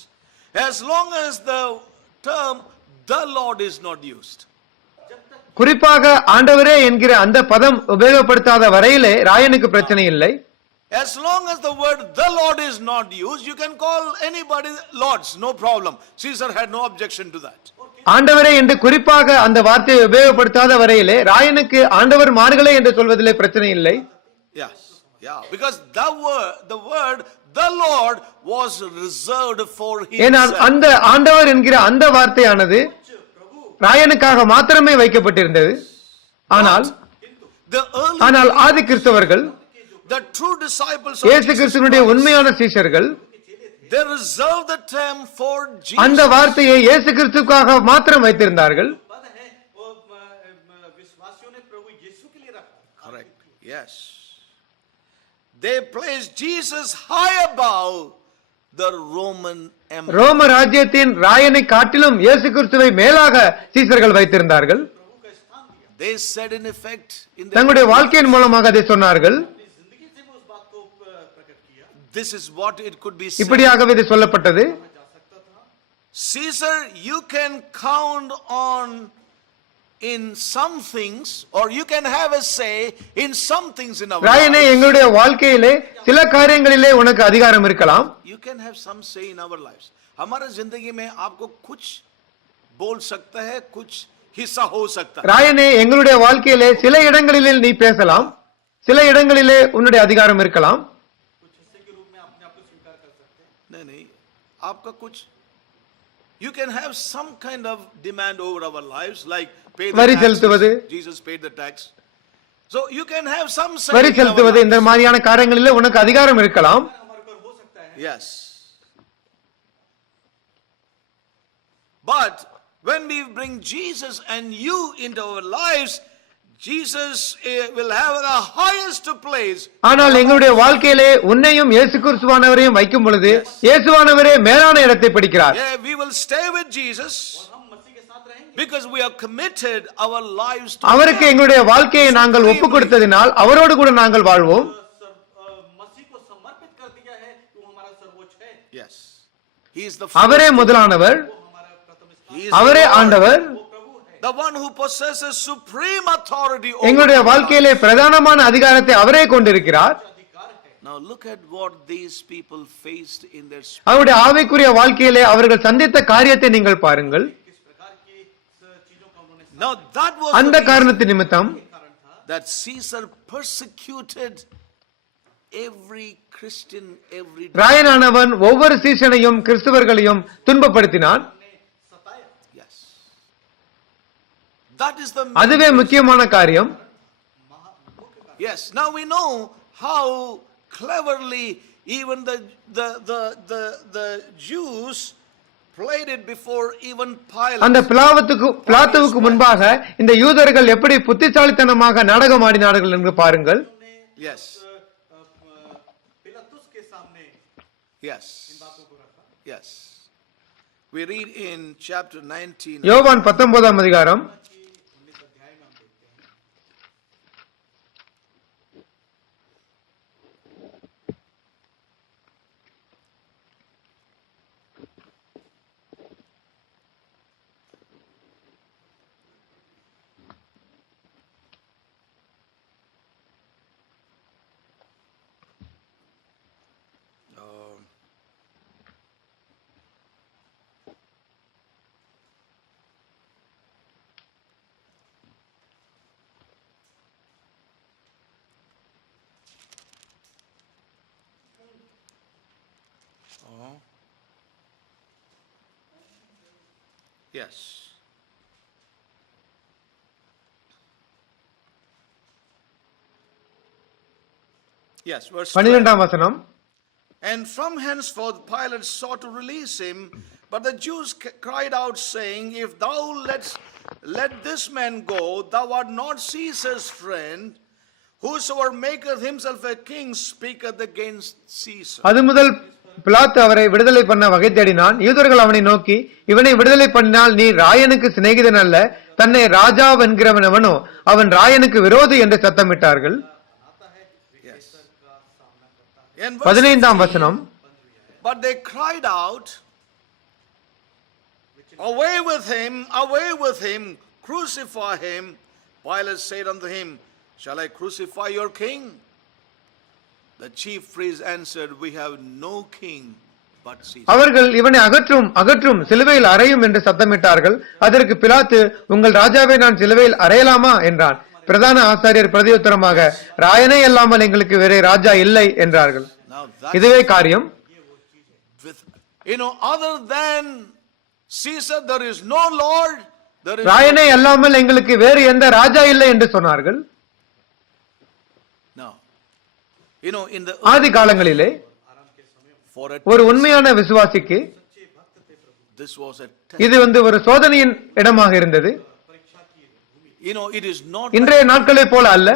As long as the term the Lord is not used, குறிப்பாக ஆண்டவரே என்கிற அந்த பதம் உபயோகப்படுத்தாத வரையிலே ராயனுக்கு பிரச்சனை இல்லை. as long as the word the Lord is not used, you can call anybody lords, no problem. Caesar had no objection to that. ஆண்டவரே என்று குறிப்பாக அந்த வார்த்தையை உபயோகப்படுத்தாத வரையிலே ராயனுக்கு ஆண்டவர் மார்களே என்று சொல்வதிலே பிரச்சனை இல்லை. Yes, yeah, because the word the Lord was reserved for ஏனால் himself. அந்த ஆண்டவர் என்கிற அந்த வார்த்தையானது ராயனுக்காக மாத்திரமே வைக்கப்பட்டிருந்தது. ஆனால் The early, ஆனால் ஆதி கிறிஸ்தவர்கள், the true disciples of இயேசு Jesus கிறிஸ்துவினுடைய Christ, உண்மையான சீஷர்கள் they reserved the term for அந்த Jesus. வார்த்தையை இயேசு கிறிஸ்துக்காக மாத்திரம் வைத்திருந்தார்கள். पद है वो विश्वासियों ने प्रभु यीशु के लिए रखा. Correct. Yes. They placed Jesus high above the Roman Empire. ரோம ராஜ்யத்தின் ராயனை காட்டிலும் இயேசு கிறிஸ்துவை மேலாக சீஷர்கள் வைத்திருந்தார்கள். प्रभु का स्थान दिया. They said in effect in தங்களுடைய their வாழ்க்கையின் மூலமாக அதை சொன்னார்கள். अपनी जिंदगी से भी उस बात को प्रकट किया. this is what it could be said. இப்படியாகவே இது சொல்லப்பட்டது. जा सकता था. Caesar, you can count on in some things, or you can have a say in some things in our ராயனே, lives. எங்களுடைய வாழ்க்கையிலே சில காரியங்களிலே உனக்கு அதிகாரம் இருக்கலாம். You can have some say in our lives. हमारे जिंदगी में आपको कुछ बोल सकता है, कुछ हिस्सा हो सकता है. ராயனே, எங்களுடைய வாழ்க்கையிலே சில இடங்களிலே நீ பேசலாம், சில இடங்களிலே உன்னுடைய அதிகாரம் இருக்கலாம். कुछ हिस्से के रूप में अपने आप को स्वीकार कर सकते हैं. नहीं, आपका कुछ you can have some kind of demand over our lives, like pay the வரி taxes. செலுத்துவது. Jesus paid the tax. So you can have some say வரி in our செலுத்துவது இந்த lives. மாதிரியான காரியங்களிலே உனக்கு அதிகாரம் இருக்கலாம். हमारे ऊपर हो सकता है. Yes. But when we bring Jesus and you into our lives, Jesus will have the highest place. ஆனால் எங்களுடைய வாழ்க்கையிலே உன்னையும் இயேசு கிறிஸ்துவானவரையும் வைக்கும் பொழுது இயேசுவானவரே மேலான இடத்தை பிடிக்கிறார். Yeah, we will stay with Jesus हम मसीह के साथ रहेंगे. because we are committed our lives to அவருக்கு Him. எங்களுடைய வாழ்க்கையை நாங்கள் ஒப்பு கொடுத்ததினால் அவரோடு கூட நாங்கள் வாழ்வோம். मसीह को समर्पित कर दिया है. वो हमारा सर्वोच्च है. Yes. He is the அவரே முதலானவர், वो हमारा प्रथम स्थान. He is அவரே the Lord, ஆண்டவர், वो प्रभु है. the one who possesses supreme authority over எங்களுடைய our வாழ்க்கையிலே பிரதானமான அதிகாரத்தை அவரே கொண்டிருக்கிறார். अधिकार है. Now look at what these people faced in their spirit. அவருடைய ஆவிக்குரிய வாழ்க்கையிலே அவர்கள் சந்தித்த காரியத்தை நீங்கள் பாருங்கள். किस प्रकार की चीजों का उन्होंने Now that was அந்த the reason காரணத்தின் நிமித்தம் कारण था that Caesar persecuted every Christian, every day. ராயனானவன் ஒவ்வொரு சீசனையும் கிறிஸ்தவர்களையும் துன்பப்படுத்தினான். सताया Yes. That is the அதுவே முக்கியமான காரியம். Yes. Now we know how cleverly even the Jews played it before even அந்த Pilate. பிலாத்துவுக்கு முன்பாக இந்த யூதர்கள் எப்படி புத்திசாலித்தனமாக நாடகம் ஆடினார்கள் என்று பாருங்கள். Yes. पिलातुस के सामने Yes. इन बातों को रखा Yes. We read in chapter 19. யோவான் 19ஆம் அதிகாரம் कि 19 अध्याय में हम देखते हैं Yes. Yes, verse 12. 12ஆம் வசனம். And from henceforth Pilate sought to release him, but the Jews cried out, saying, If thou let this man go, thou art not Caesar's friend. Whosoever maketh himself a king speaketh against Caesar. அது முதல் பிலாத்து அவரை விடுதலை பண்ண வகை தேடினான். யூதர்கள் அவனை நோக்கி, இவனை விடுதலை பண்ணினால் நீ ராயனுக்கு சிநேகிதன் அல்ல, தன்னை ராஜா என்கிறவன் எவனோ அவன் ராயனுக்கு விரோதி என்று சத்தமிட்டார்கள். Yes. का सामना करता है In verse 15ஆம் 15, வசனம். But they cried out, Away with him, crucify him. Pilate said unto him, Shall I crucify your king? The chief priest answered, We have no king but Caesar. அவர்கள் இவனை அகற்றும் சிலுவையில் அறையும் என்று சத்தமிட்டார்கள். அதற்கு பிலாத்து, உங்கள் ராஜாவை நான் சிலுவையில் அறையலாமா என்றான். பிரதான ஆசாரியர் பிரதியுத்தரமாக, ராயனே அல்லாமல் எங்களுக்கு வேறே ராஜா இல்லை என்றார்கள். Now that இதுவே காரியம். with, other than Caesar, there is no Lord. There is ராயனே அல்லாமல் எங்களுக்கு வேறு எந்த ராஜா இல்லை என்று சொன்னார்கள். no. In the ஆதி காலங்களிலே for a ஒரு உண்மையான விசுவாசிக்கு this was a test. இது ஒரு சோதனையின் இடமாக இருந்தது. It is not. இன்றைய நாட்களை போல அல்ல.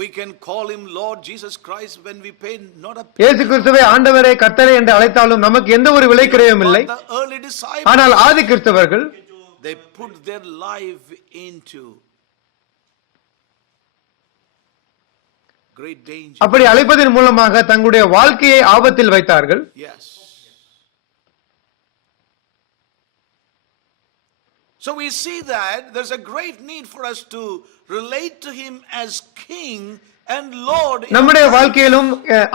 We can call him Lord Jesus Christ when we pay not a இயேசு கிறிஸ்துவை ஆண்டவரே கர்த்தரே என்று அழைத்தாலும் நமக்கு எந்த ஒரு விலைக்கிரயம் இல்லை. the early disciples. ஆனால் ஆதி கிறிஸ்தவர்கள் They put their life into great danger. அப்படி அழைப்பதன் மூலமாக தங்களுடைய வாழ்க்கையை ஆபத்தில் வைத்தார்கள். Yes. So we see that there's a great need for us to relate to him as king and Lord. நம்முடைய வாழ்க்கையிலும்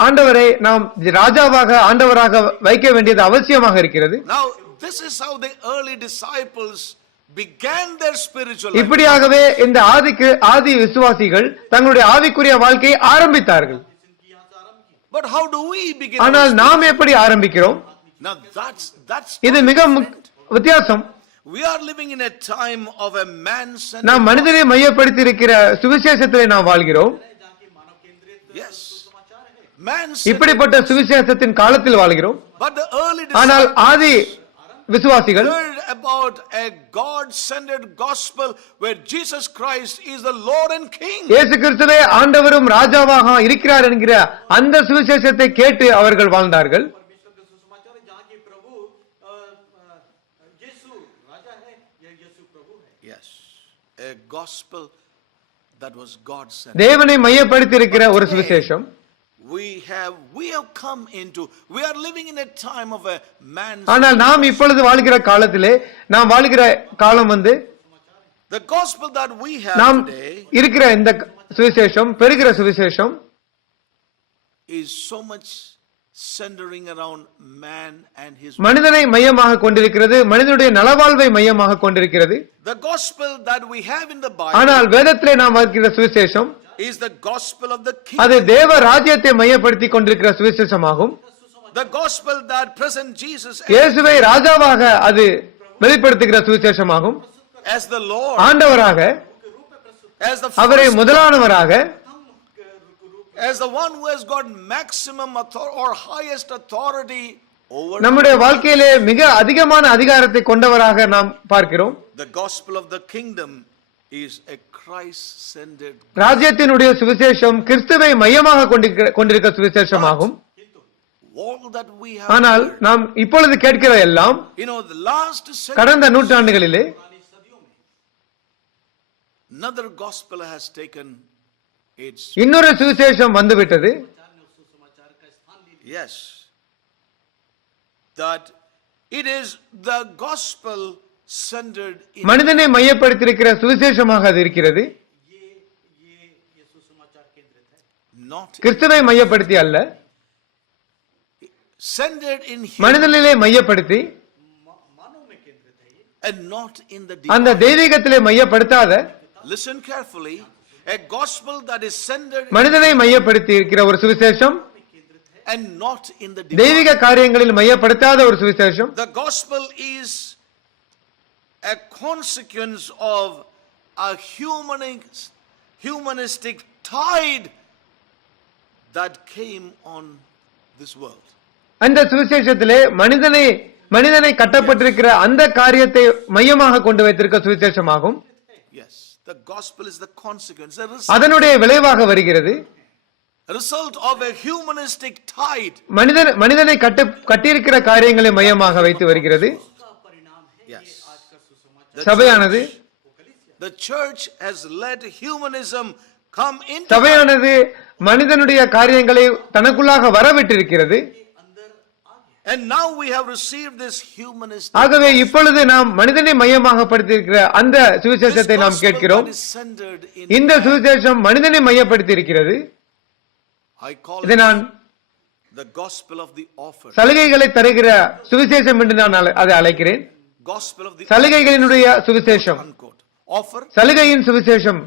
ஆண்டவரை நாம் ராஜாவாக ஆண்டவராக வைக்க வேண்டியது அவசியமாக இருக்கிறது. Now this is how the early disciples began their spiritual life. இப்படியாகவே இந்த ஆதி விசுவாசிகள் தங்களுடைய ஆவிக்குரிய வாழ்க்கையை ஆரம்பித்தார்கள். But how do we begin? ஆனால் நாம் எப்படி ஆரம்பிக்கிறோம்? Now that's இது மிக வித்தியாசம். we are living in a time of a man-centered. நாம் மனிதனை மையப்படுத்தி இருக்கிற சுவிசேஷத்திலே நாம் வாழ்கிறோம். Yes. Man-centered. இப்படிப்பட்ட சுவிசேஷத்தின் காலத்தில் வாழ்கிறோம். But the early ஆனால் disciples ஆதி விசுவாசிகள் heard about a God-centered gospel where Jesus Christ is the Lord and King. இயேசு கிறிஸ்துவே ஆண்டவரும் ராஜாவாக இருக்கிறார் என்கிற அந்த சுவிசேஷத்தை கேட்டு அவர்கள் வாழ்ந்தார்கள். परमेश्वर के सुसमाचार है जहाँ की प्रभु यीशु राजा है या यीशु प्रभु है Yes. A gospel that was God-centered. தேவனை மையப்படுத்தி இருக்கிற ஒரு சுவிசேஷம். We have come into, we are living in a time of a man. ஆனால் நாம் இப்பொழுது வாழ்கிற காலத்திலே நாம் வாழ்கிற காலம் The gospel that we have நாம் today இருக்கிற இந்த சுவிசேஷம் பெறுகிற சுவிசேஷம் is so much centering around man and his மனிதனை மையமாக கொண்டிருக்கிறது, மனிதனுடைய நலவாழ்வை மையமாக கொண்டிருக்கிறது. The gospel that we have in the Bible ஆனால் வேதத்திலே நாம் பார்க்கிற சுவிசேஷம் is the gospel of the அது kingdom. தேவ ராஜ்யத்தை மையப்படுத்தி கொண்டிருக்கிற சுவிசேஷமாகும். The gospel that present Jesus இயேசுவை ராஜாவாக அது வெளிப்படுத்துகிற சுவிசேஷமாகும். as the Lord, ஆண்டவராக, as the அவரை first, முதலானவராக, as the one who has got maximum or highest authority over நம்முடைய வாழ்க்கையிலே மிக அதிகமான அதிகாரத்தை கொண்டவராக நாம் பார்க்கிறோம். the gospel of the kingdom is a Christ-centered. ராஜ்யத்தினுடைய சுவிசேஷம் கிறிஸ்துவை மையமாக கொண்டிருக்கிற சுவிசேஷமாகும். All that we have ஆனால் heard, நாம் இப்பொழுது கேட்கிற எல்லாம் the last century, கடந்த நூற்றாண்டுகளிலே another gospel has taken its. இன்னொரு சுவிசேஷம் வந்துவிட்டது. Yes, that it is the gospel centered in மனிதனை மையப்படுத்தியிருக்கிற சுவிசேஷமாக அது இருக்கிறது. ये सुसमाचार केंद्रित है, not கிறிஸ்துவை மையப்படுத்தி அல்ல, centered in him மனிதனிலே மையப்படுத்தி मानव में केंद्रित है ये, and not in the அந்த divine. தெய்வீகத்திலே மையப்படுத்தாத Listen carefully. A gospel that is centered மனிதனை மையப்படுத்தி இருக்கிற ஒரு சுவிசேஷம், and not in the தெய்வீக divine. காரியங்களில் மையப்படுத்தாத ஒரு சுவிசேஷம். The gospel is a consequence of a humanistic tide that came on this world. அந்த சுவிசேஷத்திலே மனிதனை கட்டப்பட்டிருக்கிற அந்த காரியத்தை மையமாக கொண்டு வைத்திருக்க சுவிசேஷமாகும். Yes, the gospel is the consequence, a அதனுடைய விளைவாக வருகிறது. result of a humanistic tide. மனிதனை கட்டியிருக்கிற காரியங்களை மையமாக வைத்து வருகிறது. उसका परिणाम है Yes. ये आज का सुसमाचार। சபையானது The church has let humanism come into சபையானது மனிதனுடைய காரியங்களை தனக்குள்ளாக வரவிட்டிருக்கிறது. अंदर आ गया, and now we have received this humanistic. ஆகவே இப்பொழுது நாம் மனிதனை மையமாக படுத்தியிருக்கிற அந்த This சுவிசேஷத்தை நாம் gospel கேட்கிறோம். that is centered in இந்த சுவிசேஷம் மனிதனை மையப்படுத்தி இருக்கிறது. I call இதை it நான் the gospel of the offer. சலுகைகளை தருகிற சுவிசேஷம் என்று நான் அதை அழைக்கிறேன். Gospel of the சலுகைகளினுடைய சுவிசேஷம், unquote. Offer. சலுகையின் சுவிசேஷம்.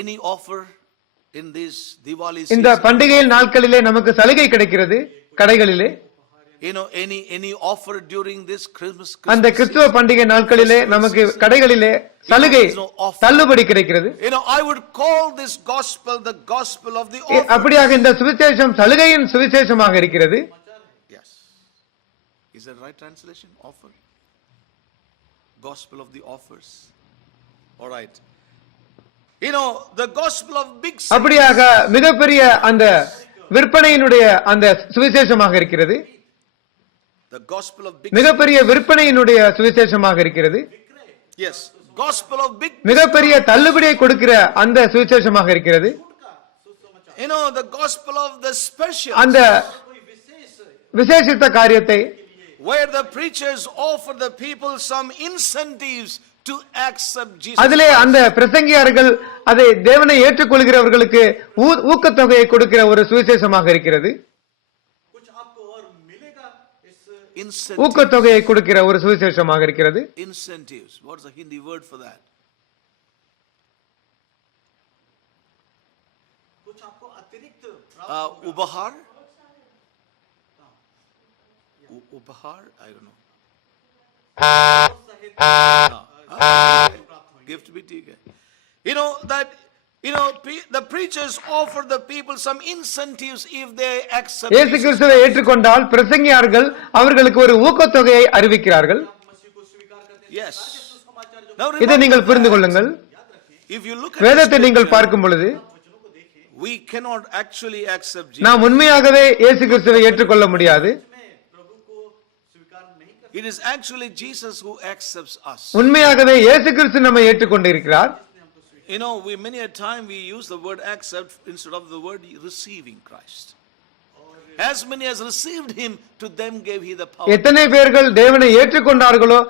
Any offer in this Diwali இந்த season. பண்டிகையில் நாட்களிலே நமக்கு சலுகை கிடைக்கிறது கடைகளிலே. Any offer during this Christmas. அந்த கிறிஸ்துவ பண்டிகை நாட்களிலே நமக்கு கடைகளிலே சலுகை தள்ளுபடி கிடைக்கிறது. I would call this gospel the gospel of the offer. அப்படியாக இந்த சுவிசேஷம் சலுகையின் சுவிசேஷமாக இருக்கிறது. Yes. Is that right translation? Offer. Gospel of the offers. All right. The gospel of big sales. அப்படியாக மிகப்பெரிய அந்த விற்பனையினுடைய அந்த சுவிசேஷமாக இருக்கிறது. The gospel of big மிகப்பெரிய விற்பனையினுடைய சுவிசேஷமாக இருக்கிறது. Yes. Gospel of big. மிகப்பெரிய தள்ளுபடியை கொடுக்கிற அந்த சுவிசேஷமாக இருக்கிறது. The gospel of the special. அந்த कोई विशेष விசேஷித்த காரியத்தை Where the preachers offer the people some incentives to accept Jesus. அதிலே அந்த பிரசங்கியார்கள் அதை தேவனை ஏற்றுக்கொள்கிறவர்களுக்கு ஊக்கத்தொகையை கொடுக்கிற ஒரு சுவிசேஷமாக இருக்கிறது. कुछ आपको और मिलेगा इस Incentives. ஊக்கத்தொகையை கொடுக்கிற ஒரு சுவிசேஷமாக இருக்கிறது. Incentives. What's the Hindi word for that? कुछ आपको अतिरिक्त प्राप्त Ubahar? Ubahar? I don't know. Gift bhi theek hai. That the preachers offer the people some incentives if they accept இயேசு Jesus. கிறிஸ்துவை ஏற்றுக்கொண்டால் பிரசங்கியார்கள் அவர்களுக்கு ஒரு ஊக்கத்தொகையை அறிவிக்கிறார்கள். मसीह को स्वीकार करते हैं। Yes. सुसमाचार जो Now இதை remember நீங்கள் புரிந்து that. கொள்ளுங்கள். If you look at வேதத்தை the நீங்கள் scripture, பார்க்கும் பொழுது वचनों को देखें, we cannot actually accept Jesus. நாம் உண்மையாகவே இயேசு கிறிஸ்துவை ஏற்றுக்கொள்ள முடியாது. में प्रभु को स्वीकार नहीं करते, It is actually Jesus who accepts us. உண்மையாகவே இயேசு கிறிஸ்து நம்மை ஏற்றுக்கொண்டிருக்கிறார். Many a time we use the word accept instead of the word receiving Christ. As many as received him, to them gave he the power. எத்தனை பேர்கள் தேவனை ஏற்றுக்கொண்டார்களோ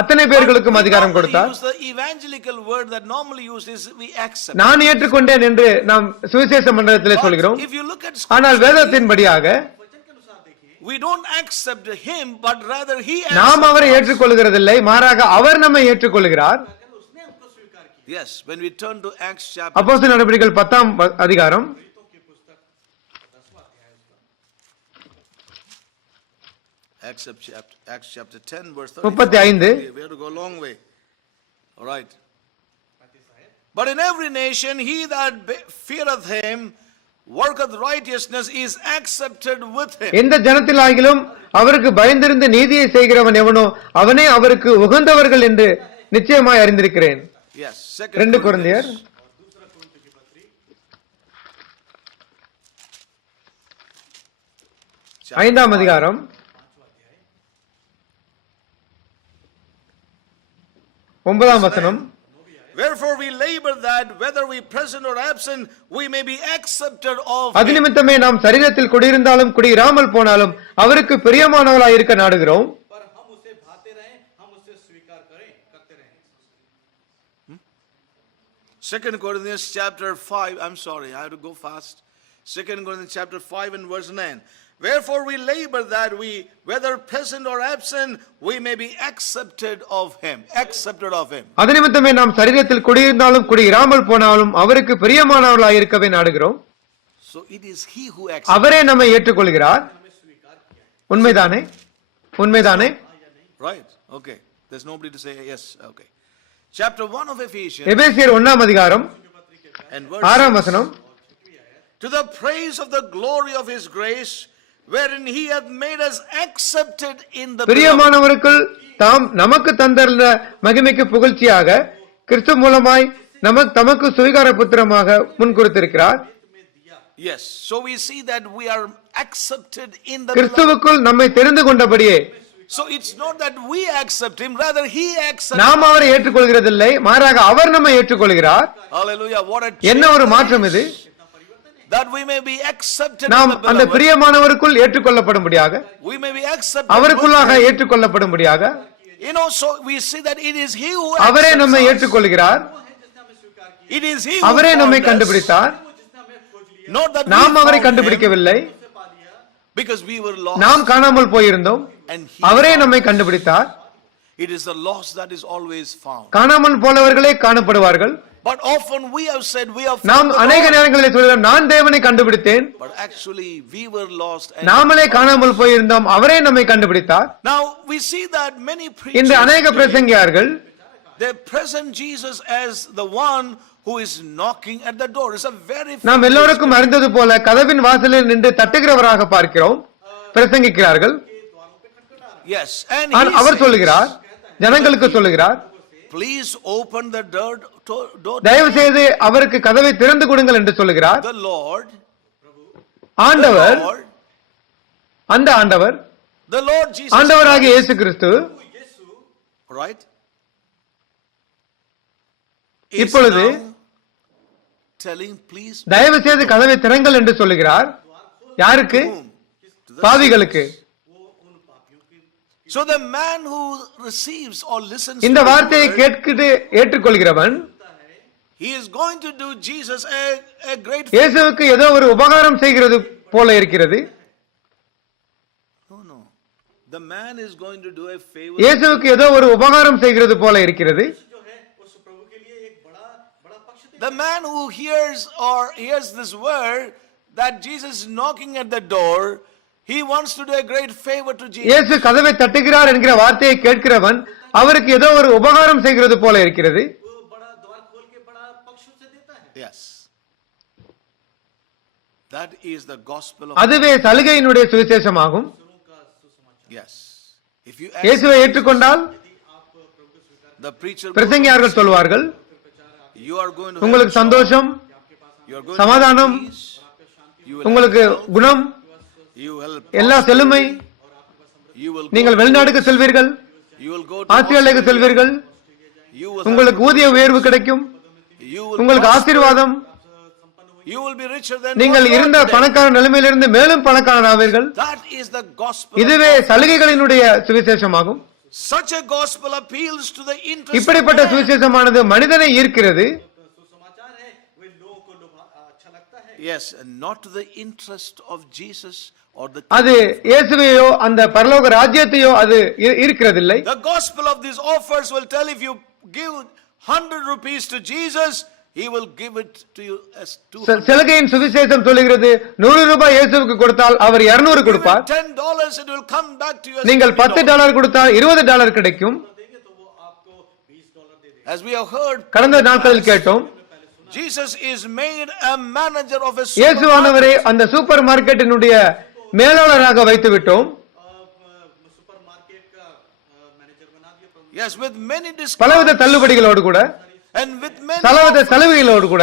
அத்தனை பேர்களுக்கும் அதிகாரம் கொடுத்தார். Use the evangelical word that normally used is we accept. நான் ஏற்றுக்கொண்டேன் என்று நாம் சுவிசேஷ மண்டலத்திலே சொல்கிறோம். If you look at ஆனால் வேதத்தின்படியாக वचन के अनुसार देखिए, we don't accept him, but rather he நாம் accepts அவரை us. ஏற்றுக்கொள்கிறதில்லை, மாறாக அவர் நம்மை ஏற்றுக்கொள்கிறார். कहकर उसने हमको स्वीकार किया। Yes, when we turn to Acts chapter அப்போஸ்தலர் நடபடிகள் 10ஆம் அதிகாரம் प्रेरितों की पुस्तक 10वां अध्याय उसका Acts chapter 10 verse 35. We have to go a long way. All right. 35 है। But in every nation he that feareth him worketh righteousness is accepted with him. எந்த ஜனத்திலாகிலும் அவருக்கு பயந்திருந்து நீதியை செய்கிறவன் எவனோ அவனே அவருக்கு உகந்தவர்கள் என்று நிச்சயமாய் அறிந்திருக்கிறேன். Yes. 2 கொரிந்தியர் और दूसरा कुरिन्थियों की पत्री 5ஆம் அதிகாரம் 5वां अध्याय 9ஆம் வசனம். Wherefore we labor that whether we present or absent we may be accepted of அது him. நிமித்தமே நாம் சரீரத்தில் குடியிருந்தாலும் குடியிராமல் போனாலும் அவருக்கு பிரியமானவர்களாய் இருக்க நாடுகிறோம். पर हम उसे भाते रहें, हम उसे स्वीकार करते रहें। 2 Corinthians chapter 5, I'm sorry, I have to go fast. 2 Corinthians chapter 5 and verse 9. Wherefore we labor that we, whether present or absent, we may be accepted of him. Accepted of him. அது நிமித்தமே நாம் சரீரத்தில் குடியிருந்தாலும் குடியிராமல் போனாலும் அவருக்கு பிரியமானவர்களாய் இருக்கவே நாடுகிறோம். So it is he who accepts. அவரே நம்மை ஏற்றுக்கொள்கிறார். உண்மைதானே? உண்மைதானே? Right. Okay. There's nobody to say yes. Okay. Chapter 1 of Ephesians எபேசியர் 1ஆம் அதிகாரம் and verse 6ஆம் வசனம். to the praise of the glory of his grace, wherein he hath made us accepted in the beloved. பிரியமானவருக்குள் தாம் நமக்கு தந்துள்ள மகிமைக்கு புகழ்ச்சியாக கிறிஸ்து மூலமாய் தமக்கு சுவிகார புத்திரமாக முன்குறித்திருக்கிறார். Yes. So we see that we are accepted in the beloved. கிறிஸ்துவுக்குள் நம்மை தெரிந்து கொண்டபடியே So it's not that we accept him, rather he accepts. நாம் அவரை ஏற்றுக்கொள்கிறதில்லை, மாறாக அவர் நம்மை ஏற்றுக்கொள்கிறார். Hallelujah. What a என்ன ஒரு மாற்றம் இது! that we may be accepted நாம் in the அந்த beloved. பிரியமானவருக்குள் ஏற்றுக்கொள்ளப்படும்படியாக, We may be accepted. அவருக்குள்ளாக with him. ஏற்றுக்கொள்ளப்படும்படியாக You know, so we see that it is he who அவரே accepts நம்மை us. ஏற்றுக்கொள்கிறார். It is he who அவரே நம்மை found us. கண்டுபிடித்தார். Not that நாம் we அவரை found கண்டுபிடிக்கவில்லை, him, because we were lost. நாம் காணாமல் போயிருந்தோம். And he அவரே found நம்மை us. கண்டுபிடித்தார். It is the lost that is always found. காணாமல் போனவர்களே காணப்படுவார்கள். But often we have said we have நாம் found the அநேக Lord. நேரங்களில் சொல்கிறோம், நான் தேவனை கண்டுபிடித்தேன். But actually we were lost. And நாமளே காணாமல் போயிருந்தோம், அவரே நம்மை கண்டுபிடித்தார். now we see that many இந்த அநேக preachers பிரசங்கியார்கள் they present Jesus as the one who is knocking at the door. It's a very நாம் எல்லோருக்கும் அறிந்தது போல கதவின் வாசலில் நின்று தட்டுகிறவராக பார்க்கிறோம், பிரசங்கிக்கிறார்கள். yes, and ஆனால் he அவர் says, சொல்லுகிறார், ஜனங்களுக்கு சொல்லுகிறார், please open the door. தயவு செய்து அவருக்கு கதவை திறந்து கொடுங்கள் என்று சொல்லுகிறார். The Lord, ஆண்டவர், the Lord, அந்த ஆண்டவர், the Lord Jesus, ஆண்டவராகிய இயேசு கிறிஸ்து right? இப்பொழுது Is now telling, please, தயவு செய்து கதவை திறங்கள் என்று சொல்லுகிறார். யாருக்கு? whom? To the பாவிகளுக்கு. So the man who receives or listens இந்த to the வார்த்தையை word, கேட்கிட்டு ஏற்றுக்கொள்கிறவன் he is going to do Jesus a great favor. இயேசுவுக்கு ஏதோ ஒரு உபகாரம் செய்கிறது போல இருக்கிறது. No. The man is going to do a favor. இயேசுவுக்கு ஏதோ ஒரு உபகாரம் செய்கிறது போல இருக்கிறது. जो है उस प्रभु के लिए एक बड़ा बड़ा पक्ष दे। The man who hears this word that Jesus is knocking at the door, he wants to do a great favor to Jesus. இயேசு கதவை தட்டுகிறார் என்கிற வார்த்தையை கேட்கிறவன் அவருக்கு ஏதோ ஒரு உபகாரம் செய்கிறது போல இருக்கிறது. वो बड़ा द्वार खोल के बड़ा पक्ष उसे देता है। Yes. That is the gospel of அதுவே சலுகையினுடைய சுவிசேஷமாகும். सुरों का सुसमाचार। yes. If you இயேசுவை ஏற்றுக்கொண்டால் यदि आप प्रभु को स्वीकार the preacher, பிரசங்கியார்கள் சொல்வார்கள், you are going to உங்களுக்கு have சந்தோஷம், you are going சமாதானம், to have peace, you will உங்களுக்கு have health, குணம், you will எல்லா செழுமை, you will நீங்கள் வெளிநாடுக்கு செல்வீர்கள், you will go to ஆஸ்திரேலியாவுக்கு Australia, செல்வீர்கள், you will உங்களுக்கு ஊதிய உயர்வு கிடைக்கும், you will உங்களுக்கு prosper, ஆசீர்வாதம், you will be richer than நீங்கள் what you இருந்த are today. பணக்கார நிலைமையிலிருந்து மேலும் பணக்காரர் ஆவீர்கள். That is the gospel. இதுவே சலுகைகளினுடைய சுவிசேஷமாகும். Such a gospel appeals to the interest of இப்படிப்பட்ட man. சுவிசேஷமானது மனிதனை ஈர்க்கிறது. सुसमाचार है वे लोगों को अच्छा लगता है. Yes, and not to the interest of Jesus or the அது இயேசுவையோ அந்த பரலோக ராஜ்யத்தையோ அது இருக்கிறதில்லை. The gospel of these offers will tell if you give 100 rupees to Jesus, he will give it to you as 200. சலுகையின் சுவிசேஷம் சொல்லுகிறது 100 ரூபாய் இயேசுவுக்கு கொடுத்தால் அவர் 200 கொடுப்பார். $10 it will come back to you as நீங்கள் $10 கொடுத்தால் $20 கிடைக்கும். देंगे तो वो आपको $20 दे देगा. As we have heard, கடந்த நாட்களில் கேட்டோம், Jesus is made a manager of a இயேசுவானவரை supermarket. அந்த சூப்பர் மார்க்கெட்டினுடைய மேலாளராக வைத்து விட்டோம். सुपरमार्केट का मैनेजर बना दिया. Yes, with many பலவித discounts தள்ளுபடிகளோடு கூட, and with many பலவித சலுகைகளோடு கூட.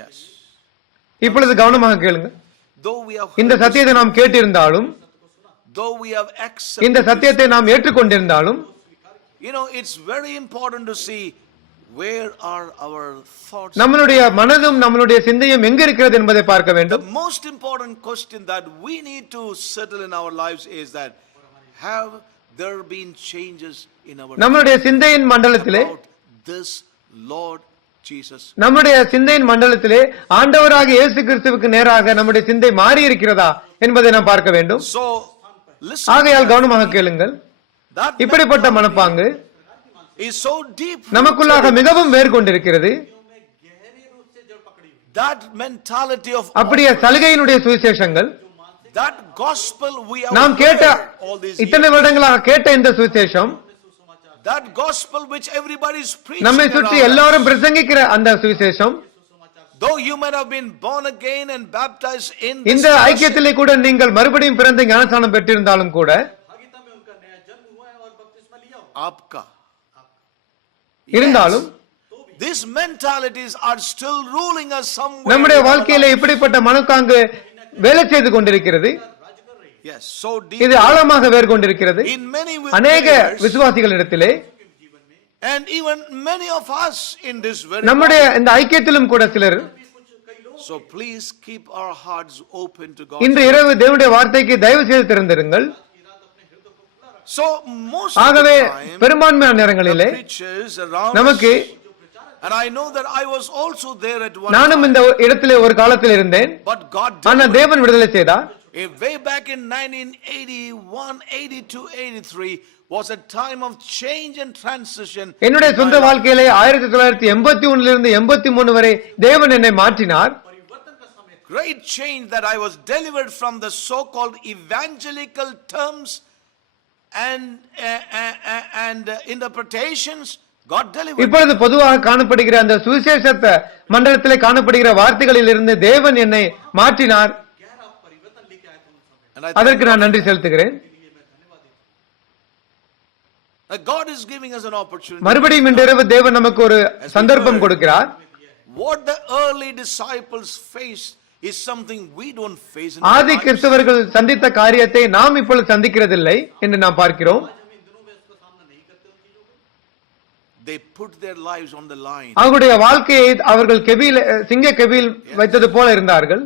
yes. இப்பொழுது கவனமாக கேளுங்க. Though we have இந்த heard, சத்தியத்தை நாம் கேட்டிருந்தாலும், though we have இந்த accepted, சத்தியத்தை நாம் ஏற்றுக்கொண்டிருந்தாலும், you know, it's very important to see where are our thoughts. நம்மளுடைய மனதும் நம்மளுடைய சிந்தையும் எங்க இருக்கிறது என்பதை பார்க்க The வேண்டும். most important question that we need to settle in our lives is that have there been changes in our நம்மளுடைய சிந்தையின் மண்டலத்திலே, about this Lord Jesus. நம்முடைய சிந்தையின் மண்டலத்திலே ஆண்டவராக இயேசு கிறிஸ்துவுக்கு நேராக நம்முடைய சிந்தை மாறி இருக்கிறதா என்பதை நாம் பார்க்க வேண்டும். So listen, ஆகையால் கவனமாக கேளுங்கள். that இப்படிப்பட்ட மனப்பாங்கு is so deep. நமக்குள்ளாக மிகவும் வேர் கொண்டிருக்கிறது. गहरे रूप से जड़ पकड़ी हुई. That mentality of அப்படியே சலுகையினுடைய சுவிசேஷங்கள், that gospel we have நாம் கேட்ட heard all these இத்தனை years. வருடங்களாக கேட்ட இந்த சுவிசேஷம், That gospel which everybody is preaching நம்மை சுற்றி around us. எல்லாரும் பிரசங்கிக்கிற அந்த சுவிசேஷம், Though you might have been born again and baptized in இந்த this ஐக்கியத்திலே கூட நீங்கள் மறுபடியும் பிறந்து ஞானஸ்நானம் பெற்றிருந்தாலும் கூட, भागिता में उनका नया जन्म हुआ है और बपतिस्मा लिया हो. आपका இருந்தாலும் these mentalities are still ruling us somewhere. நம்முடைய in our வாழ்க்கையில life. இப்படிப்பட்ட மனக்காங்கு வேலை செய்து கொண்டிருக்கிறது. Yes, so deep இது ஆழமாக வேர் கொண்டிருக்கிறது. in many அநேக believers, விசுவாசிகளிடத்திலே, and even many of us in this very நம்முடைய இந்த ஐக்கியத்திலும் கூட சிலர், so please keep our hearts open to God. இன்று இரவு தேவனுடைய வார்த்தைக்கு தயவு செய்து திறந்திருங்கள். So most of ஆகவே the time பெரும்பான்மையான நேரங்களிலே preachers around நமக்கு, us, and I know that I was also there at one நானும் time, இந்த இடத்திலே ஒரு காலத்தில் இருந்தேன், but God ஆனா delivered. தேவன் விடுதலை செய்தார். Way back in 1981, 82, 83 was a time of change and transition. என்னுடைய in சொந்த my life. வாழ்க்கையிலே 1981 இருந்து 83 வரை தேவன் என்னை மாற்றினார். Great change that I was delivered from the so-called evangelical terms and interpretations. God delivered. இப்பொழுது பொதுவாக காணப்படுகிற அந்த சுவிசேஷத்த மண்டலத்திலே காணப்படுகிற வார்த்தைகளில் இருந்து தேவன் என்னை மாற்றினார். गहरा परिवर्तन लेके आए थे उन समय. And I அதற்கு நான் நன்றி செலுத்துகிறேன். that God is giving us an opportunity. மறுபடியும் இன்று இரவு தேவன் நமக்கு ஒரு சந்தர்ப்பம் கொடுக்கிறார். What the early disciples faced is something we don't face in our ஆதி lives. கிறிஸ்தவர்கள் சந்தித்த காரியத்தை நாம் இப்பொழுது சந்திக்கிறதில்லை என்று நாம் பார்க்கிறோம். हम इन दिनों में इसका सामना नहीं करते उन चीजों को. They put their lives on the line. அவர்களுடைய வாழ்க்கையை அவர்கள் கெபியில், சிங்க கெபியில் வைத்தது போல இருந்தார்கள்.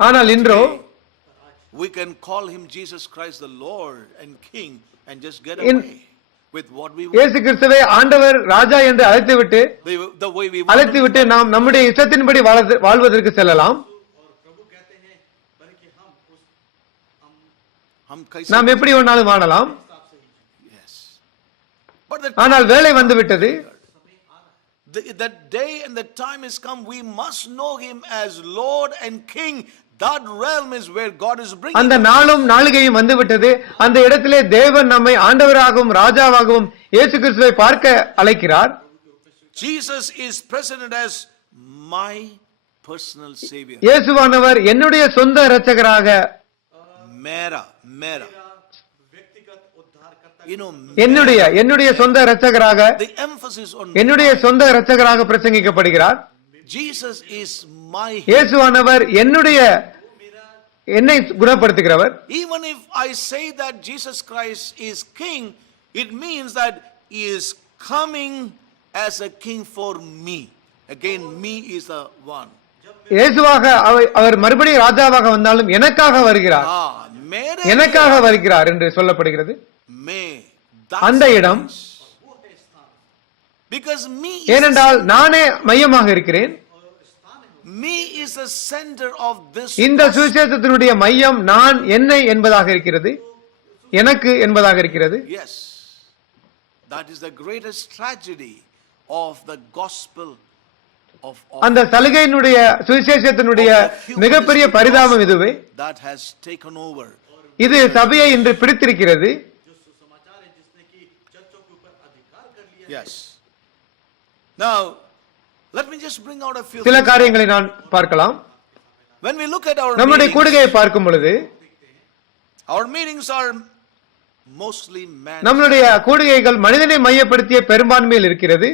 ஆனால் இன்றோ We can call him Jesus Christ the Lord and King and just get In- away with what we want. இயேசு கிறிஸ்துவை ஆண்டவர் ராஜா என்று அழைத்துவிட்டு The way we want. அழைத்துவிட்டு நாம் நம்முடைய இஷ்டத்தின்படி வாழ்வதற்கு செல்லலாம். और प्रभु कहते हैं बल्कि हम हम कैसे? நாம் எப்படி வேணாலும் வாழலாம். हिसाब से ही Yes. But ஆனால் வேலை வந்து விட்டது. the day and the time has come. We must know him as Lord and King. That realm is where God is bringing. அந்த நாளும் நாளிகையும் வந்து விட்டது. அந்த இடத்திலே தேவன் நம்மை ஆண்டவராகவும் ராஜாவாகவும் இயேசு கிறிஸ்துவை பார்க்க அழைக்கிறார். Jesus is presented as my personal savior. இயேசுவானவர் என்னுடைய சொந்த இரட்சகராக, Mera. व्यक्तिगत उद्धार करता You know, என்னுடைய சொந்த இரட்சகராக, the emphasis on என்னுடைய சொந்த இரட்சகராக பிரசங்கிக்கப்படுகிறார். Jesus is my. இயேசுவானவர் என்னை குணப்படுத்துகிறவர். Even if I say that Jesus Christ is king, it means that he is coming as a king for me. Again, me is the one. இயேசுவாக அவர் மறுபடியும் ராஜாவாக வந்தாலும் எனக்காக வருகிறார். मेरे எனக்காக வருகிறார் என்று சொல்லப்படுகிறது. May அந்த இடம் because me ஏனென்றால் நானே மையமாக இருக்கிறேன். is the center of this. இந்த சுவிசேஷத்தினுடைய மையம் நான், என்னை என்பதாக இருக்கிறது, எனக்கு என்பதாக இருக்கிறது. Yes, that is the greatest tragedy of the gospel of அந்த சலுகையினுடைய சுவிசேஷத்தினுடைய மிகப்பெரிய பரிதாபம் இதுவே. that has taken over. இது சபையை இன்று பிடித்திருக்கிறது. जो सुसमाचार है जिसने कि चर्चों के ऊपर अधिकार कर लिया है। Yes. Now, let me just bring out a few சில things. காரியங்களை நான் பார்க்கலாம். When we look at our நம்முடைய meetings, கூடுகையை பார்க்கும் பொழுது our meetings are mostly man. நம்மளுடைய கூடுகைகள் மனிதனை மையப்படுத்திய பெரும்பான்மையில் இருக்கிறது.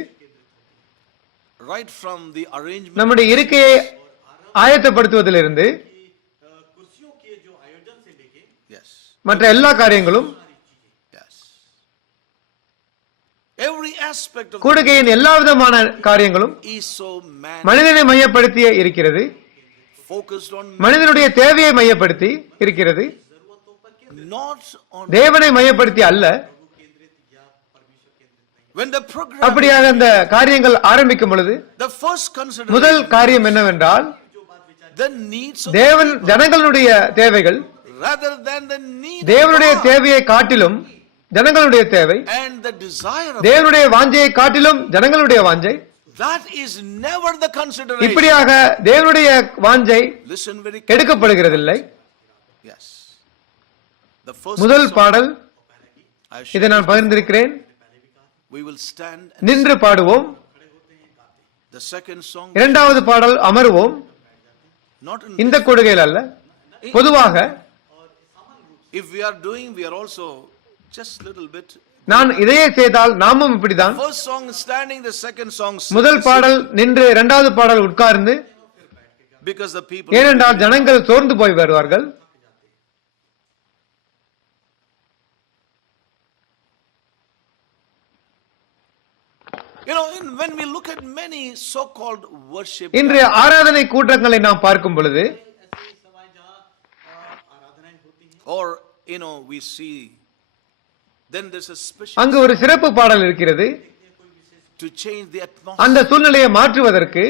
Right from the arrangement. நம்முடைய இருக்கையை ஆயத்தப்படுத்துவதிலிருந்து कि कुर्सियों के जो आयोजन से लेके Yes. மற்ற எல்லா காரியங்களும், Yes. Every aspect of கூடுகையின் எல்லா விதமான காரியங்களும் is so man மனிதனை மையப்படுத்திய இருக்கிறது. focused on மனிதனுடைய தேவையை மையப்படுத்தி இருக்கிறது, not on. தேவனை மையப்படுத்தி அல்ல. When the program, அப்படியாக அந்த காரியங்கள் ஆரம்பிக்கும் பொழுது the first consideration, முதல் காரியம் என்னவென்றால் the needs of தேவன் ஜனங்களுடைய தேவைகள், rather than the need தேவனுடைய of God, தேவையை காட்டிலும் ஜனங்களுடைய தேவை, and the desire of தேவனுடைய வாஞ்சையை காட்டிலும் ஜனங்களுடைய வாஞ்சை, that is never the consideration. இப்படியாக தேவனுடைய வாஞ்சை Listen very carefully. எடுக்கப்படுகிறதில்லை. Yes. The first முதல் song பாடல் I இதை shared, நான் பகிர்ந்திருக்கிறேன். we will stand. நின்று பாடுவோம். The second song, இரண்டாவது பாடல் அமருவோம். not in, இந்த கூடுகையில் அல்ல, பொதுவாக if we are doing, we are also just little bit. நான் இதையே செய்தால் நாமும் இப்படிதான். First song standing, the second song முதல் பாடல் நின்று, இரண்டாவது பாடல் உட்கார்ந்து, because the people. ஏனென்றால் ஜனங்கள் சோர்ந்து போய் வருவார்கள். You know, when we look at many so-called worship, இன்று ஆராதனை கூட்டங்களை நாம் பார்க்கும் பொழுது ऐसी सभाएं जहाँ आराधनाएं होती हैं or you know, we see, then there's a special அங்கு ஒரு சிறப்பு பாடல் இருக்கிறது. to change the atmosphere. அந்த சூழ்நிலையை மாற்றுவதற்கு,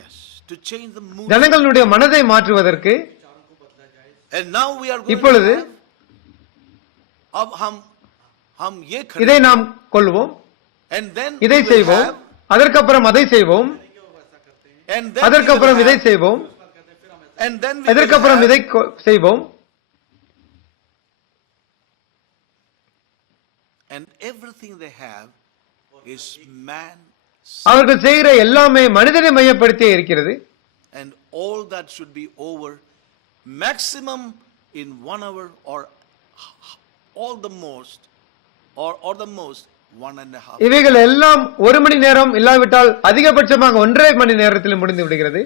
Yes, to change the mood. ஜனங்களுடைய மனதை மாற்றுவதற்கு. And now we are going இப்பொழுது to have, हम ये करें, இதை நாம் கொள்வோம், and then இதை we will செய்வோம், have, அதற்கப்புறம் அதை செய்வோம், and then we will அதற்கப்புறம் இதை have, செய்வோம், and then we will அதற்கப்புறம் have, இதை செய்வோம். and everything they have is man, அவர்கள் செய்கிற எல்லாமே மனிதனை மையப்படுத்தியே இருக்கிறது. and all that should be over maximum in 1 hour or all the most or the most 1.5. இவைகள் எல்லாம் ஒரு மணி நேரம், இல்லாவிட்டால் அதிகபட்சமாக 1.5 மணி நேரத்தில் முடிந்து விடுகிறது.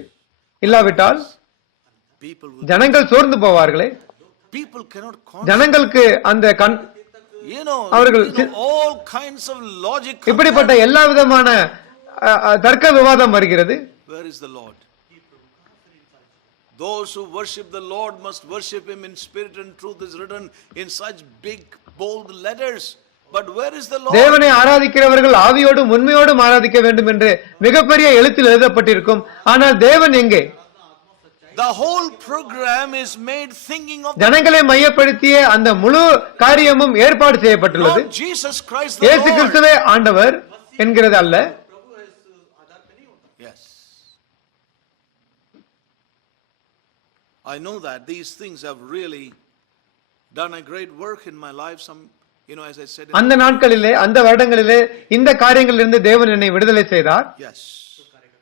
இல்லாவிட்டால் People will, ஜனங்கள் சோர்ந்து போவார்களே. people cannot ஜனங்களுக்கு அந்த you know, அவர்கள் all kinds of logic. இப்படிப்பட்ட எல்லா விதமான தர்க்க விவாதம் வருகிறது. Where is the Lord? Those who worship the Lord must worship him in spirit and truth is written in such big bold letters. But where is the Lord? தேவனை ஆராதிக்கிறவர்கள் ஆவியோடும் உண்மையோடும் ஆராதிக்க வேண்டும் என்று மிகப்பெரிய எழுத்தில் எழுதப்பட்டிருக்கும். ஆனால் தேவன் எங்கே? The whole program is made thinking of ஜனங்களை மையப்படுத்திய அந்த முழு காரியமும் ஏற்பாடு செய்யப்பட்டுள்ளது. not Jesus Christ the இயேசு Lord. கிறிஸ்துவே ஆண்டவர் என்கிறது அல்ல. प्रभु है इस आधार पे नहीं होता Yes. I know that these things have really done a great work in my life. Some, you know, as I said. அந்த நாட்களிலே, அந்த வருடங்களிலே இந்த காரியங்களிலிருந்து தேவன் என்னை விடுதலை செய்தார். Yes.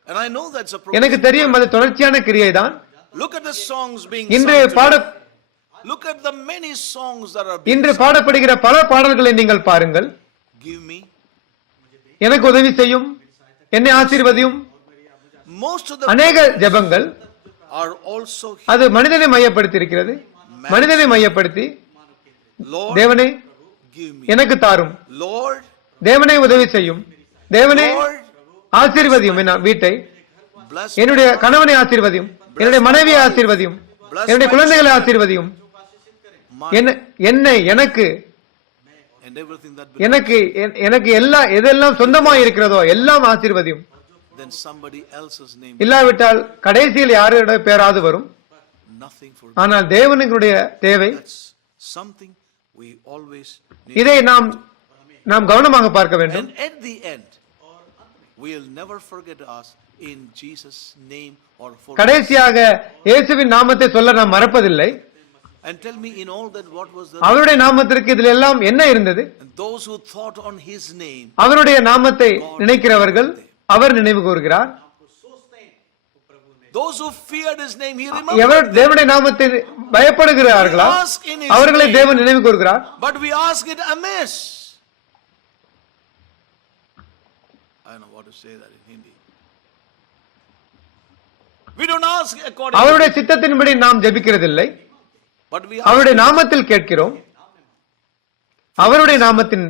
And I know that's a எனக்கு program. தெரியும் அது தொடர்ச்சியான கிரியை தான். Look at the songs being இன்று sung பாட today. Look at the many songs that are being இன்று sung. பாடப்படுகிற பல பாடல்களை நீங்கள் பாருங்கள். Give me. எனக்கு உதவி செய்யும், என்னை ஆசீர்வதியும். Most of the அநேக ஜெபங்கள் are also அது மனிதனை மையப்படுத்தி இருக்கிறது. மனிதனை மையப்படுத்தி, Lord, தேவனே give me. எனக்கு தாரும், Lord, தேவனே உதவி செய்யும், தேவனே Lord, ஆசீர்வதியும் என் வீட்டை, bless என்னுடைய கணவனை ஆசீர்வதியும், என்னுடைய மனைவியை ஆசீர்வதியும், என்னுடைய குழந்தைகளை ஆசீர்வதியும், என்னை எனக்கு and everything that எனக்கு எனக்கு எதெல்லாம் சொந்தமாய் இருக்கிறதோ எல்லாம் ஆசீர்வதியும். then somebody else's name, இல்லாவிட்டால் கடைசியில் யாரோட பேராது வரும். nothing for ஆனால் தேவனுடைய தேவை that's something we always need. இதை நாம் கவனமாக பார்க்க வேண்டும். And at the end, we'll never forget us in Jesus' name or for. கடைசியாக இயேசுவின் நாமத்தை சொல்ல நாம் மறப்பதில்லை. And tell me in all that what was the. அவருடைய நாமத்திற்கு இதில் எல்லாம் என்ன இருந்தது? And those who thought on His name. அவருடைய நாமத்தை நினைக்கிறவர்கள் அவர் நினைவு கூறுகிறார். Those who feared His name, He remembered. எவர் தேவனுடைய நாமத்தை பயப்படுகிறார்களோ அவர்களை தேவன் நினைவு கூறுகிறார். But we ask it amiss. I don't know what to say that in Hindi. We don't ask according. அவருடைய சித்தத்தின்படி நாம் ஜெபிக்கிறதில்லை. But we அவருடைய நாமத்தில் கேட்கிறோம். அவருடைய நாமத்தின்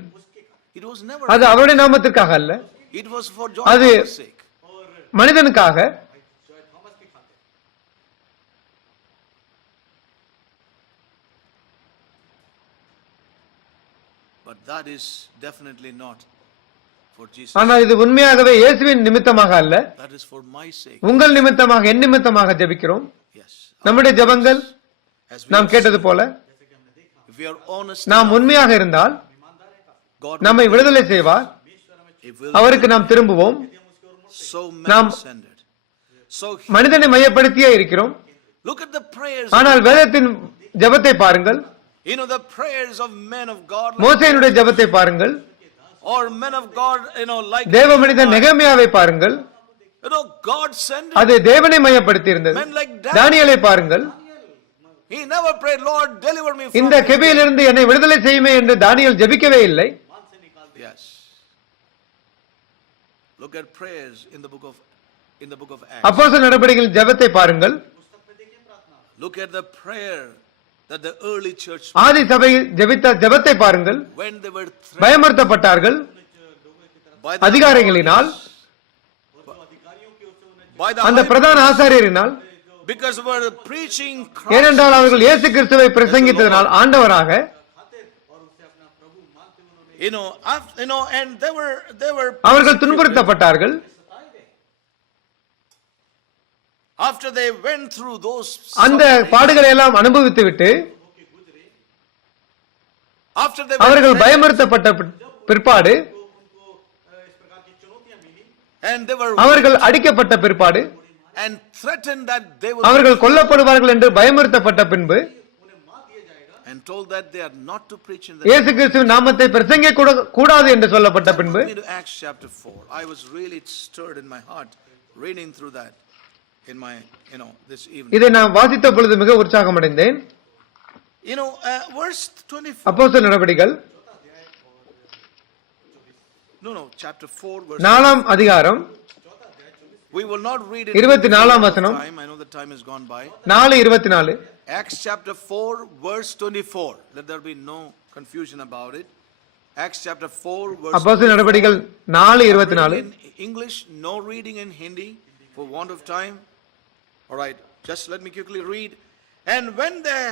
it was never. அது அவருடைய நாமத்திற்காக அல்ல, It was for அது John's sake. மனிதனுக்காக. But that is definitely not for Jesus. ஆனால் இது உண்மையாகவே இயேசுவின் நிமித்தமாக அல்ல, That is for my sake. உங்கள் நிமித்தமாக என் நிமித்தமாக ஜெபிக்கிறோம். Yes. நம்முடைய ஜெபங்கள் As we நாம் கேட்டது போல if we are honest, நாம் உண்மையாக இருந்தால் God நம்மை விடுதலை செய்வார். if will அவருக்கு நாம் திரும்புவோம். so நாம் man-centered. So மனிதனை மையப்படுத்தியே இருக்கிறோம். look at the prayers. ஆனால் வேதத்தின் ஜெபத்தை பாருங்கள். You know the prayers of men of God. மோசேயினுடைய ஜெபத்தை பாருங்கள். Or men of God, like தேவ மனிதன் நெகேமியாவை பாருங்கள். God sent அது தேவனை மையப்படுத்தி இருந்தது. men like தானியேலை பாருங்கள். He never prayed, Lord, deliver me from இந்த கெபியிலிருந்து என்னை விடுதலை செய்யுமே என்று தானியேல் ஜெபிக்கவே இல்லை. Yes. Look at prayers in the book of Acts. அப்போஸ்தலர் நடபடிகளின் ஜெபத்தை பாருங்கள். Look at the prayer that the early church ஆதி சபை ஜெபித்த ஜெபத்தை பாருங்கள். when they were பயமுறுத்தப்பட்டார்கள் by அதிகாரிகளினால், அந்த high பிரதான ஆசாரியரினால். because they were preaching Christ. ஏனென்றால் அவர்கள் இயேசு கிறிஸ்துவை பிரசங்கித்ததனால் ஆண்டவராக. And they were அவர்கள் துன்புறுத்தப்பட்டார்கள். after they went through those அந்த பாடுகளை எல்லாம் அனுபவித்து விட்டு after they அவர்கள் பயமுறுத்தப்பட்ட பிற்பாடு, and they were அவர்கள் அடிக்கப்பட்ட பிற்பாடு, and threatened that they would அவர்கள் கொல்லப்படுவார்கள் என்று பயமுறுத்தப்பட்ட பின்பு and told that they are not to preach in the இயேசு கிறிஸ்துவின் நாமத்தை பிரசங்கிக்க கூடாது என்று சொல்லப்பட்ட பின்பு, to Acts chapter 4. I was really stirred in my heart reading through that in my this evening. இதை நான் வாசித்த பொழுது மிக உற்சாகம் அடைந்தேன். Verse 24. அப்போஸ்தலர் நடபடிகள் chapter 4 verse 4 அதிகாரம் we will not read it 24 வசனம். I know the time has gone by. 4:24. Acts chapter 4 verse 24. Let there be no confusion about it. Acts chapter 4 verse அப்போஸ்தலர் நடபடிகள் 4:24. in English, no reading in Hindi for want of time. All right, just let me quickly read. And when they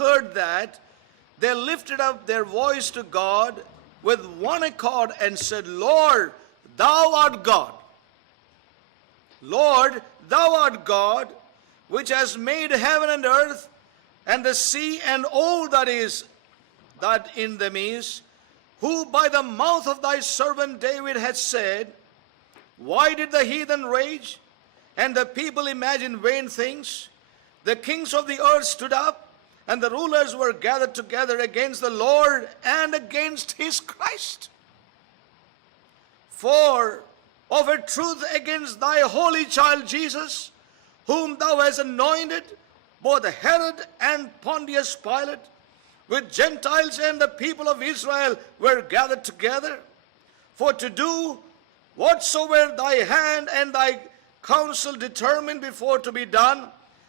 heard that, they lifted up their voice to God with one accord and said, Lord, thou art God. Lord, thou art God, which has made heaven and earth and the sea and all that in them is, who by the mouth of thy servant David had said, why did the heathen rage and the people imagine vain things? The kings of the earth stood up, and the rulers were gathered together against the Lord and against his Christ. For of a truth against thy holy child Jesus, whom thou hast anointed, both Herod and Pontius Pilate, with Gentiles and the people of Israel were gathered together, for to do whatsoever thy hand and thy counsel determined before to be done.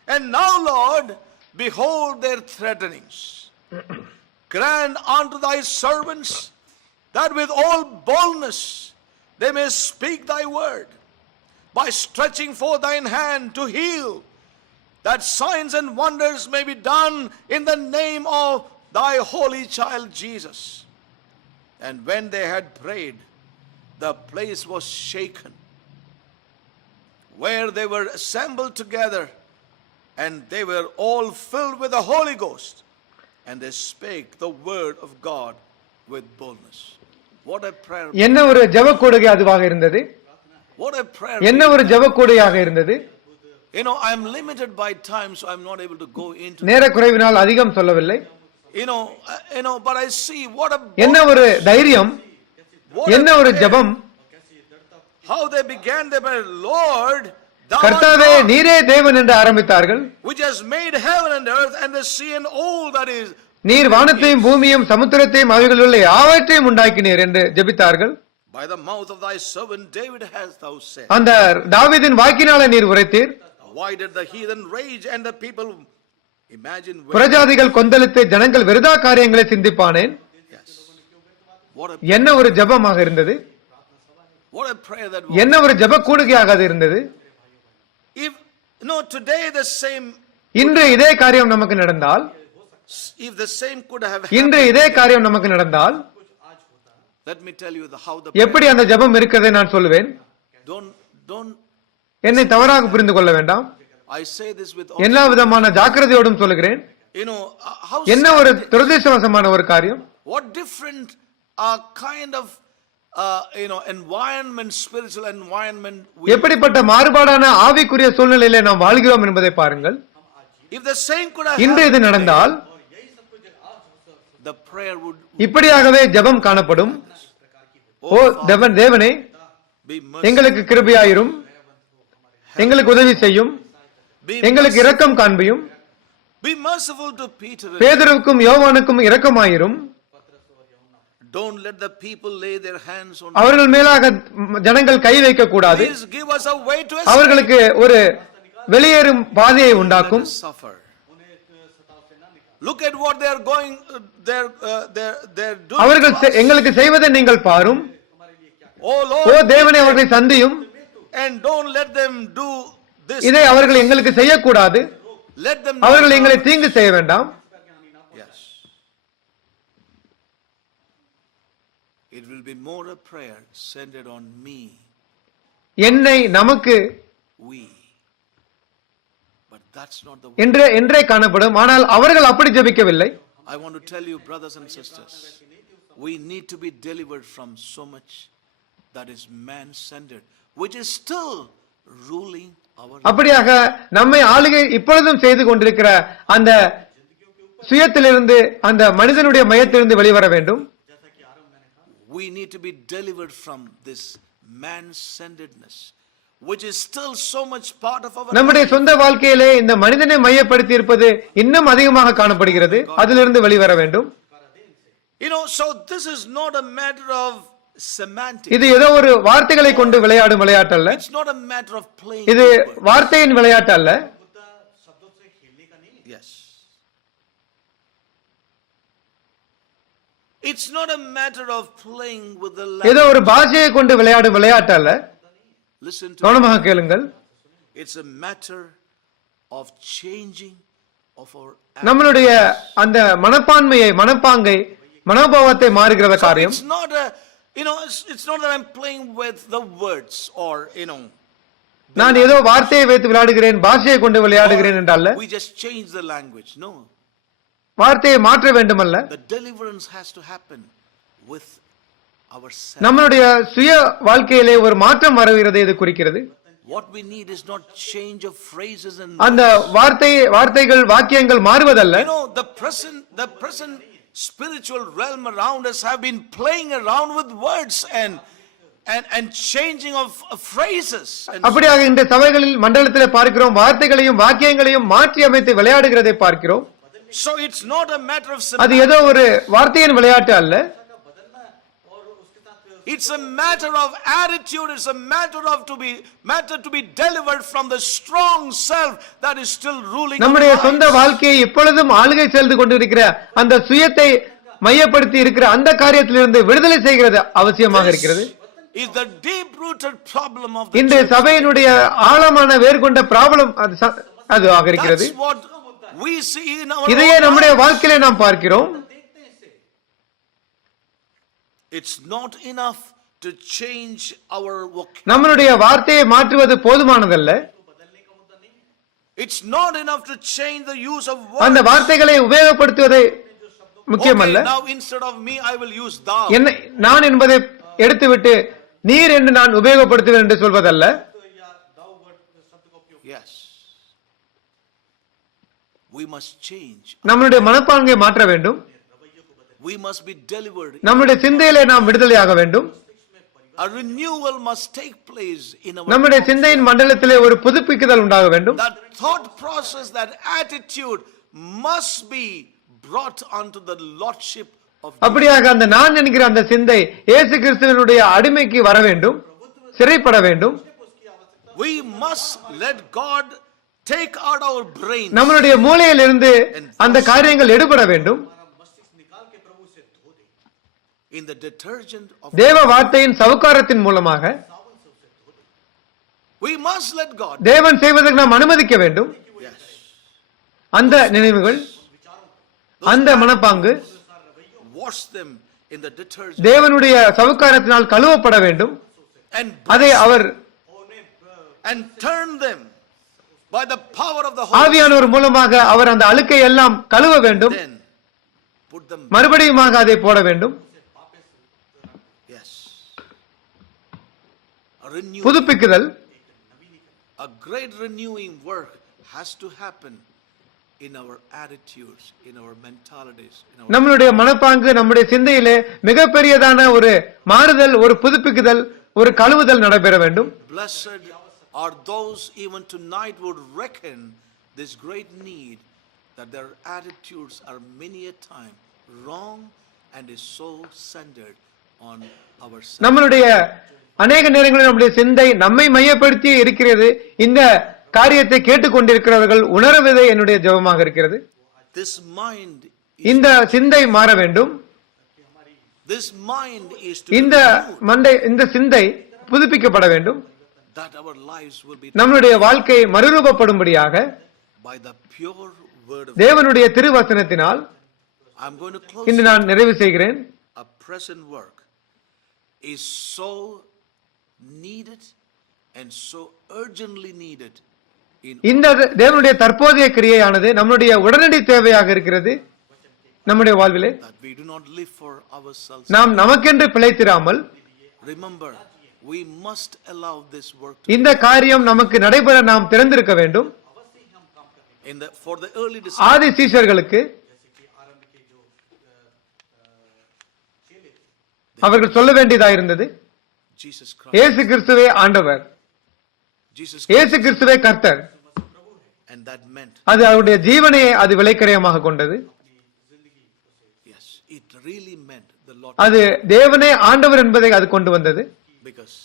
And now, Lord, behold their threatenings. Grant unto thy servants that with all boldness they may speak thy word, by stretching forth thine hand to heal, that signs and wonders may be done in the name of thy holy child Jesus. And when they had prayed, the place was shaken, where they were assembled together, and they were all filled with the Holy Ghost, and they spake the word of God with boldness. What a prayer! என்ன ஒரு ஜெபக்கூடுகை அதுவாக இருந்தது. What a prayer! என்ன ஒரு ஜெபக்கூடுகையாக இருந்தது. You know, I am limited by time, so I am not able to go into. நேர குறைவினால் அதிகம் சொல்லவில்லை. You know, but I see what a என்ன ஒரு தைரியம், என்ன ஒரு ஜெபம். How they began their prayer, Lord, thou art கர்த்தாவே God, நீரே தேவன் என்று ஆரம்பித்தார்கள். which has made heaven and earth and the sea and all that is. நீர் வானத்தையும் பூமியையும் சமுத்திரத்தையும் அவைகளில் உள்ள யாவற்றையும் உண்டாக்கினீர் என்று ஜெபித்தார்கள். By the mouth of thy servant David hast thou said. அந்த தாவீதின் வாக்கினாலே நீர் உரைத்தீர். Why did the heathen rage and the people imagine? புறஜாதிகள் கொந்தளித்து ஜனங்கள் விருதா காரியங்களை சிந்திப்பானேன். Yes. What a என்ன ஒரு ஜெபமாக இருந்தது. prayer that என்ன ஒரு ஜெப கூடுகையாக அது இருந்தது. if today the same, இன்று இதே காரியம் நமக்கு நடந்தால், if the same could have இன்று happened, இதே காரியம் நமக்கு நடந்தால், let me tell you how the எப்படி அந்த ஜெபம் இருக்கிறதை நான் சொல்லுவேன். don't என்னை தவறாக புரிந்து கொள்ள வேண்டாம். I say this with எல்லா விதமான ஜாக்கிரதையோடும் சொல்லுகிறேன். how என்ன ஒரு துரதிர்ஷ்டவசமான ஒரு காரியம். what different kind of environment, spiritual environment எப்படிப்பட்ட மாறுபாடான ஆவிக்குரிய சூழ்நிலையிலே நாம் வாழ்கிறோம் என்பதை பாருங்கள். if the same could have இன்று இது happened, நடந்தால் the prayer would இப்படியாகவே ஜெபம் காணப்படும். ஓ தேவனே, be எங்களுக்கு கிருபையாயிரும், எங்களுக்கு உதவி செய்யும், எங்களுக்கு இரக்கம் காண்பியும். merciful to Peter. பேதுருவுக்கும் யோவானுக்கும் இரக்கமாயிரும். Don't let the people lay their hands on. அவர்கள் மேலாக ஜனங்கள் கை வைக்க கூடாது. Please give us a way to அவர்களுக்கு ஒரு வெளியேறும் பாதையை உண்டாக்கும். suffer. Look at what they are going. They're doing. அவர்கள் எங்களுக்கு செய்வதை நீங்கள் பாரும். Oh ஓ Lord, தேவனே, அவர்களை சந்தியும். and don't let them do this. இதை அவர்கள் எங்களுக்கு செய்யக்கூடாது. Let them. அவர்கள் எங்களை தீங்கு செய்ய வேண்டாம். Yes. It will be more a prayer centered on me. என்னை நமக்கு We. But that's not the way. என்றே காணப்படும். ஆனால் அவர்கள் அப்படி ஜெபிக்கவில்லை. I want to tell you, brothers and sisters, we need to be delivered from so much that is man-centered, which is still ruling our life. அப்படியாக நம்மை ஆளுகை இப்பொழுதும் செய்து கொண்டிருக்கிற அந்த சுயத்திலிருந்து, அந்த மனிதனுடைய மையத்திலிருந்து வெளிவர வேண்டும். We need to be delivered from this man-centeredness, which is still so much part of our நம்முடைய life. சொந்த வாழ்க்கையிலே இந்த மனிதனை மையப்படுத்தி இருப்பது இன்னும் அதிகமாக காணப்படுகிறது. அதிலிருந்து வெளிவர வேண்டும். So this is not a matter of semantics. இது ஏதோ ஒரு வார்த்தைகளை கொண்டு விளையாடும் விளையாட்டு அல்ல. It's not a matter of playing. இது with words. வார்த்தையின் விளையாட்டு அல்ல. Yes. It's not a matter of playing with the ஏதோ language. ஒரு பாஷையை கொண்டு விளையாடும் விளையாட்டு அல்ல. Listen to me. கவனமாக கேளுங்கள். It's a matter of changing of our நம்மளுடைய அந்த மனப்பாங்கை மனோபாவத்தை மாறுகிற So காரியம். it's not a it's not that I'm playing with the words or நான் ஏதோ வார்த்தையை வைத்து விளையாடுகிறேன், பாஷையை கொண்டு விளையாடுகிறேன் என்றல்ல. we just change the language. No. வார்த்தையை மாற்ற வேண்டுமல்ல. The deliverance has to happen with ourselves. நம்மளுடைய சுய வாழ்க்கையிலே ஒரு மாற்றம் வருகிறது. இது குறிக்கிறது. What we need is not change of phrases and அந்த வார்த்தைகள் வாக்கியங்கள் மாறுவதல்ல. the present spiritual realm around us have been playing around with words and changing of phrases. அப்படியாக இந்த சபைகளில் மண்டலத்திலே பார்க்கிறோம், வார்த்தைகளையும் வாக்கியங்களையும் மாற்றி அமைத்து விளையாடுகிறதை பார்க்கிறோம். So it's not a matter of அது ஏதோ ஒரு வார்த்தையின் விளையாட்டு அல்ல. It's a matter of attitude. It's a matter to be delivered from the strong self that is still ruling. நம்முடைய our சொந்த lives. வாழ்க்கையை எப்பொழுதும் ஆளுகை செய்து கொண்டிருக்கிற அந்த சுயத்தை மையப்படுத்தி இருக்கிற அந்த காரியத்திலிருந்து விடுதலை செய்கிறது அவசியமாக இருக்கிறது. Is the deep rooted problem of இந்த the church. சபையினுடைய ஆழமான வேர் கொண்ட ப்ராப்ளம் அதுவாக இருக்கிறது. That's what we see in our இதையே own நம்முடைய lives. வாழ்க்கையிலே நாம் பார்க்கிறோம். देखते हैं इसे It's not enough to change our vocabulary. நம்மளுடைய வார்த்தையை மாற்றுவது போதுமானதல்ல. तो बदलने का मुद्दा नहीं है It's not enough to change the use of அந்த words. வார்த்தைகளை உபயோகப்படுத்துவதை முக்கியமல்ல. Okay, now instead of me, I will use thou. என்ன நான் என்பதை எடுத்துவிட்டு நீர் என்று நான் உபயோகப்படுத்துவேன் என்று சொல்வதல்ல. तो या दाऊ वर्ड शब्द का उपयोग Yes. We must change. நம்மளுடைய மனப்பாங்கை மாற்ற வேண்டும். We must be delivered. நம்முடைய சிந்தையிலே நாம் விடுதலையாக வேண்டும். A renewal must take place in our நம்முடைய சிந்தையின் மண்டலத்திலே ஒரு புதுப்பிக்குதல் உண்டாக வேண்டும். That thought process, that attitude must be brought onto the lordship of Jesus. அப்படியாக அந்த நான் என்கிற அந்த சிந்தை இயேசு கிறிஸ்துவினுடைய அடிமைக்கு வர வேண்டும், சிறைப்பட வேண்டும். उसकी आवश्यकता We must let God take out our brains. நம்மளுடைய மூளையிலிருந்து அந்த காரியங்கள் எடுபட வேண்டும். हमारा मस्तिष्क निकाल के प्रभु से धो दे In the detergent of தேவ வார்த்தையின் சவுக்காரத்தின் மூலமாக साबुन से उसे धो दे we must let God. தேவன் செய்வதற்கு நாம் அனுமதிக்க வேண்டும். Yes. அந்த நினைவுகள், அந்த மனப்பாங்கு Wash them in the detergent தேவனுடைய சவுக்காரத்தினால் கழுவப்பட வேண்டும். and அதை அவர் and turn them by the power of the Holy ஆவியானவர் மூலமாக அவர் அந்த அழுக்கை எல்லாம் கழுவ வேண்டும். Then put them. மறுபடியுமாக அதை போட வேண்டும். Yes. A renewal, புதுப்பிக்குதல், a great renewing work has to happen in our attitudes, in our mentalities, in our. நம்மளுடைய மனப்பாங்கு, நம்முடைய சிந்தையிலே மிகப்பெரியதான ஒரு மாறுதல், ஒரு புதுப்பிக்குதல், ஒரு கழுவுதல் நடைபெற வேண்டும். Blessed are those even tonight would reckon this great need that their attitudes are many a time wrong and is so centered on ourselves. நம்மளுடைய அநேக நேரங்களில் நம்முடைய சிந்தை நம்மை மையப்படுத்தி இருக்கிறது. இந்த காரியத்தை கேட்டுக்கொண்டிருக்கிறவர்கள் உணர்வதே என்னுடைய ஜெபமாக இருக்கிறது. This mind, இந்த சிந்தை மாற வேண்டும். this mind is to இந்த இந்த சிந்தை புதுப்பிக்கப்பட வேண்டும். that our lives will be நம்முடைய வாழ்க்கை மறுரூபப்படும்படியாக by the pure word of தேவனுடைய திருவசனத்தினால் I'm going to close. இன்று நான் நிறைவு செய்கிறேன். A present work is so needed and so urgently needed in இந்த தேவனுடைய தற்போதைய கிரியையானது நம்முடைய உடனடி தேவையாக இருக்கிறது. நம்முடைய வாழ்விலே that we do not live for ourselves. நாம் நமக்கென்று பிழைத்திராமல் Remember, we must allow this work to இந்த காரியம் நமக்கு நடைபெற நாம் திறந்திருக்க வேண்டும். in the for the early disciples. ஆதி சீஷர்களுக்கு जैसे कि आरंभ के जो चेले थे அவர்கள் சொல்ல வேண்டியதாயிருந்தது, Jesus Christ. இயேசு கிறிஸ்துவே ஆண்டவர், Jesus இயேசு கிறிஸ்துவே கர்த்தர். and that meant அது அவருடைய ஜீவனையே அது விலைக்கரையமாக கொண்டது. yes, it really meant the Lord அது தேவனே ஆண்டவர் என்பதை அது கொண்டு வந்தது. because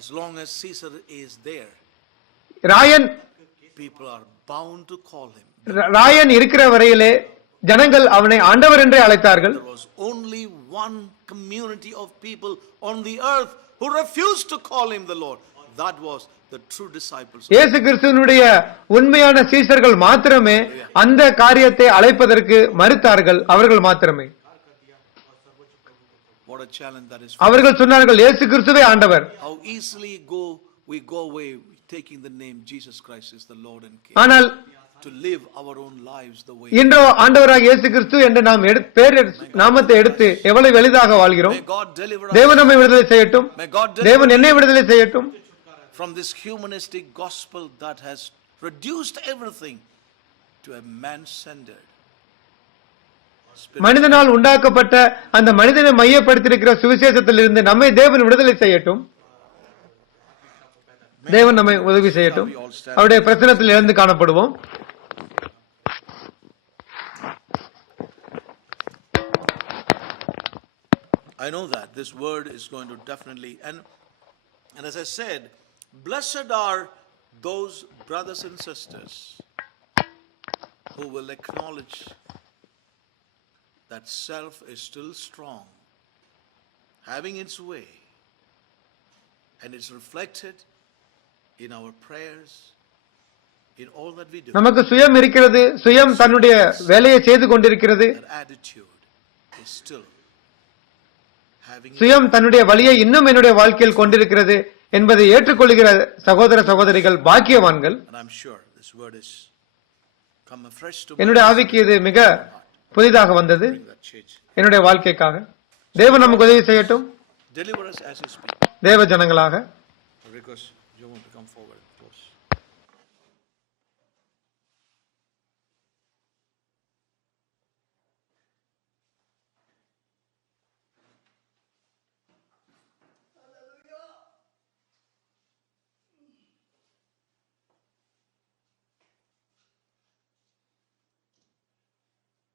as long as Caesar is there, Rayan people are bound to call him. Rayan இருக்கிற வரையிலே ஜனங்கள் அவனை ஆண்டவர் என்றே அழைத்தார்கள். There was only one community of people on the earth who refused to call him the Lord. That was the true disciples. இயேசு கிறிஸ்துவினுடைய உண்மையான சீஷர்கள் மாத்திரமே அந்த காரியத்தை அழைப்பதற்கு மறுத்தார்கள். அவர்கள் மாத்திரமே. What a challenge that is. அவர்கள் சொன்னார்கள், இயேசு கிறிஸ்துவே ஆண்டவர். How easily we go away taking the name Jesus Christ is the Lord and King. ஆனால் To live our own lives the way. இன்றோ ஆண்டவராக இயேசு கிறிஸ்து என்று நாம் நாமத்தை எடுத்து எவ்வளவு எளிதாக வாழ்கிறோம். May God deliver us தேவன் நம்மை விடுதலை செய்யட்டும். May God deliver தேவன் என்னை விடுதலை செய்யட்டும். from this humanistic gospel that has reduced everything to a man-centered. மனிதனால் உண்டாக்கப்பட்ட அந்த மனிதனை மையப்படுத்தியிருக்கிற சுவிசேஷத்திலிருந்து நம்மை தேவன் விடுதலை செய்யட்டும். தேவன் நம்மை உதவி செய்யட்டும். அவருடைய பிரச்சனத்தில் இருந்து காணப்படுவோம். I know that this word is going to definitely, and as I said, blessed are those brothers and sisters who will acknowledge that self is still strong, having its way, and it's reflected in our prayers, in all that we do. நமக்கு சுயம் இருக்கிறது, சுயம் தன்னுடைய வேலையை செய்து கொண்டிருக்கிறது, That attitude is still having சுயம் தன்னுடைய வழியை இன்னும் என்னுடைய வாழ்க்கையில் கொண்டிருக்கிறது என்பதை ஏற்றுக்கொள்கிற சகோதர சகோதரிகள் பாக்கியவான்கள். and I'm sure this word is come afresh to என்னுடைய ஆவிக்கு இது மிக புதிதாக வந்தது bring that change. என்னுடைய வாழ்க்கைக்காக. தேவன் நமக்கு உதவி செய்யட்டும். Deliver us as you speak. தேவ ஜனங்களாக Because you want to come forward close.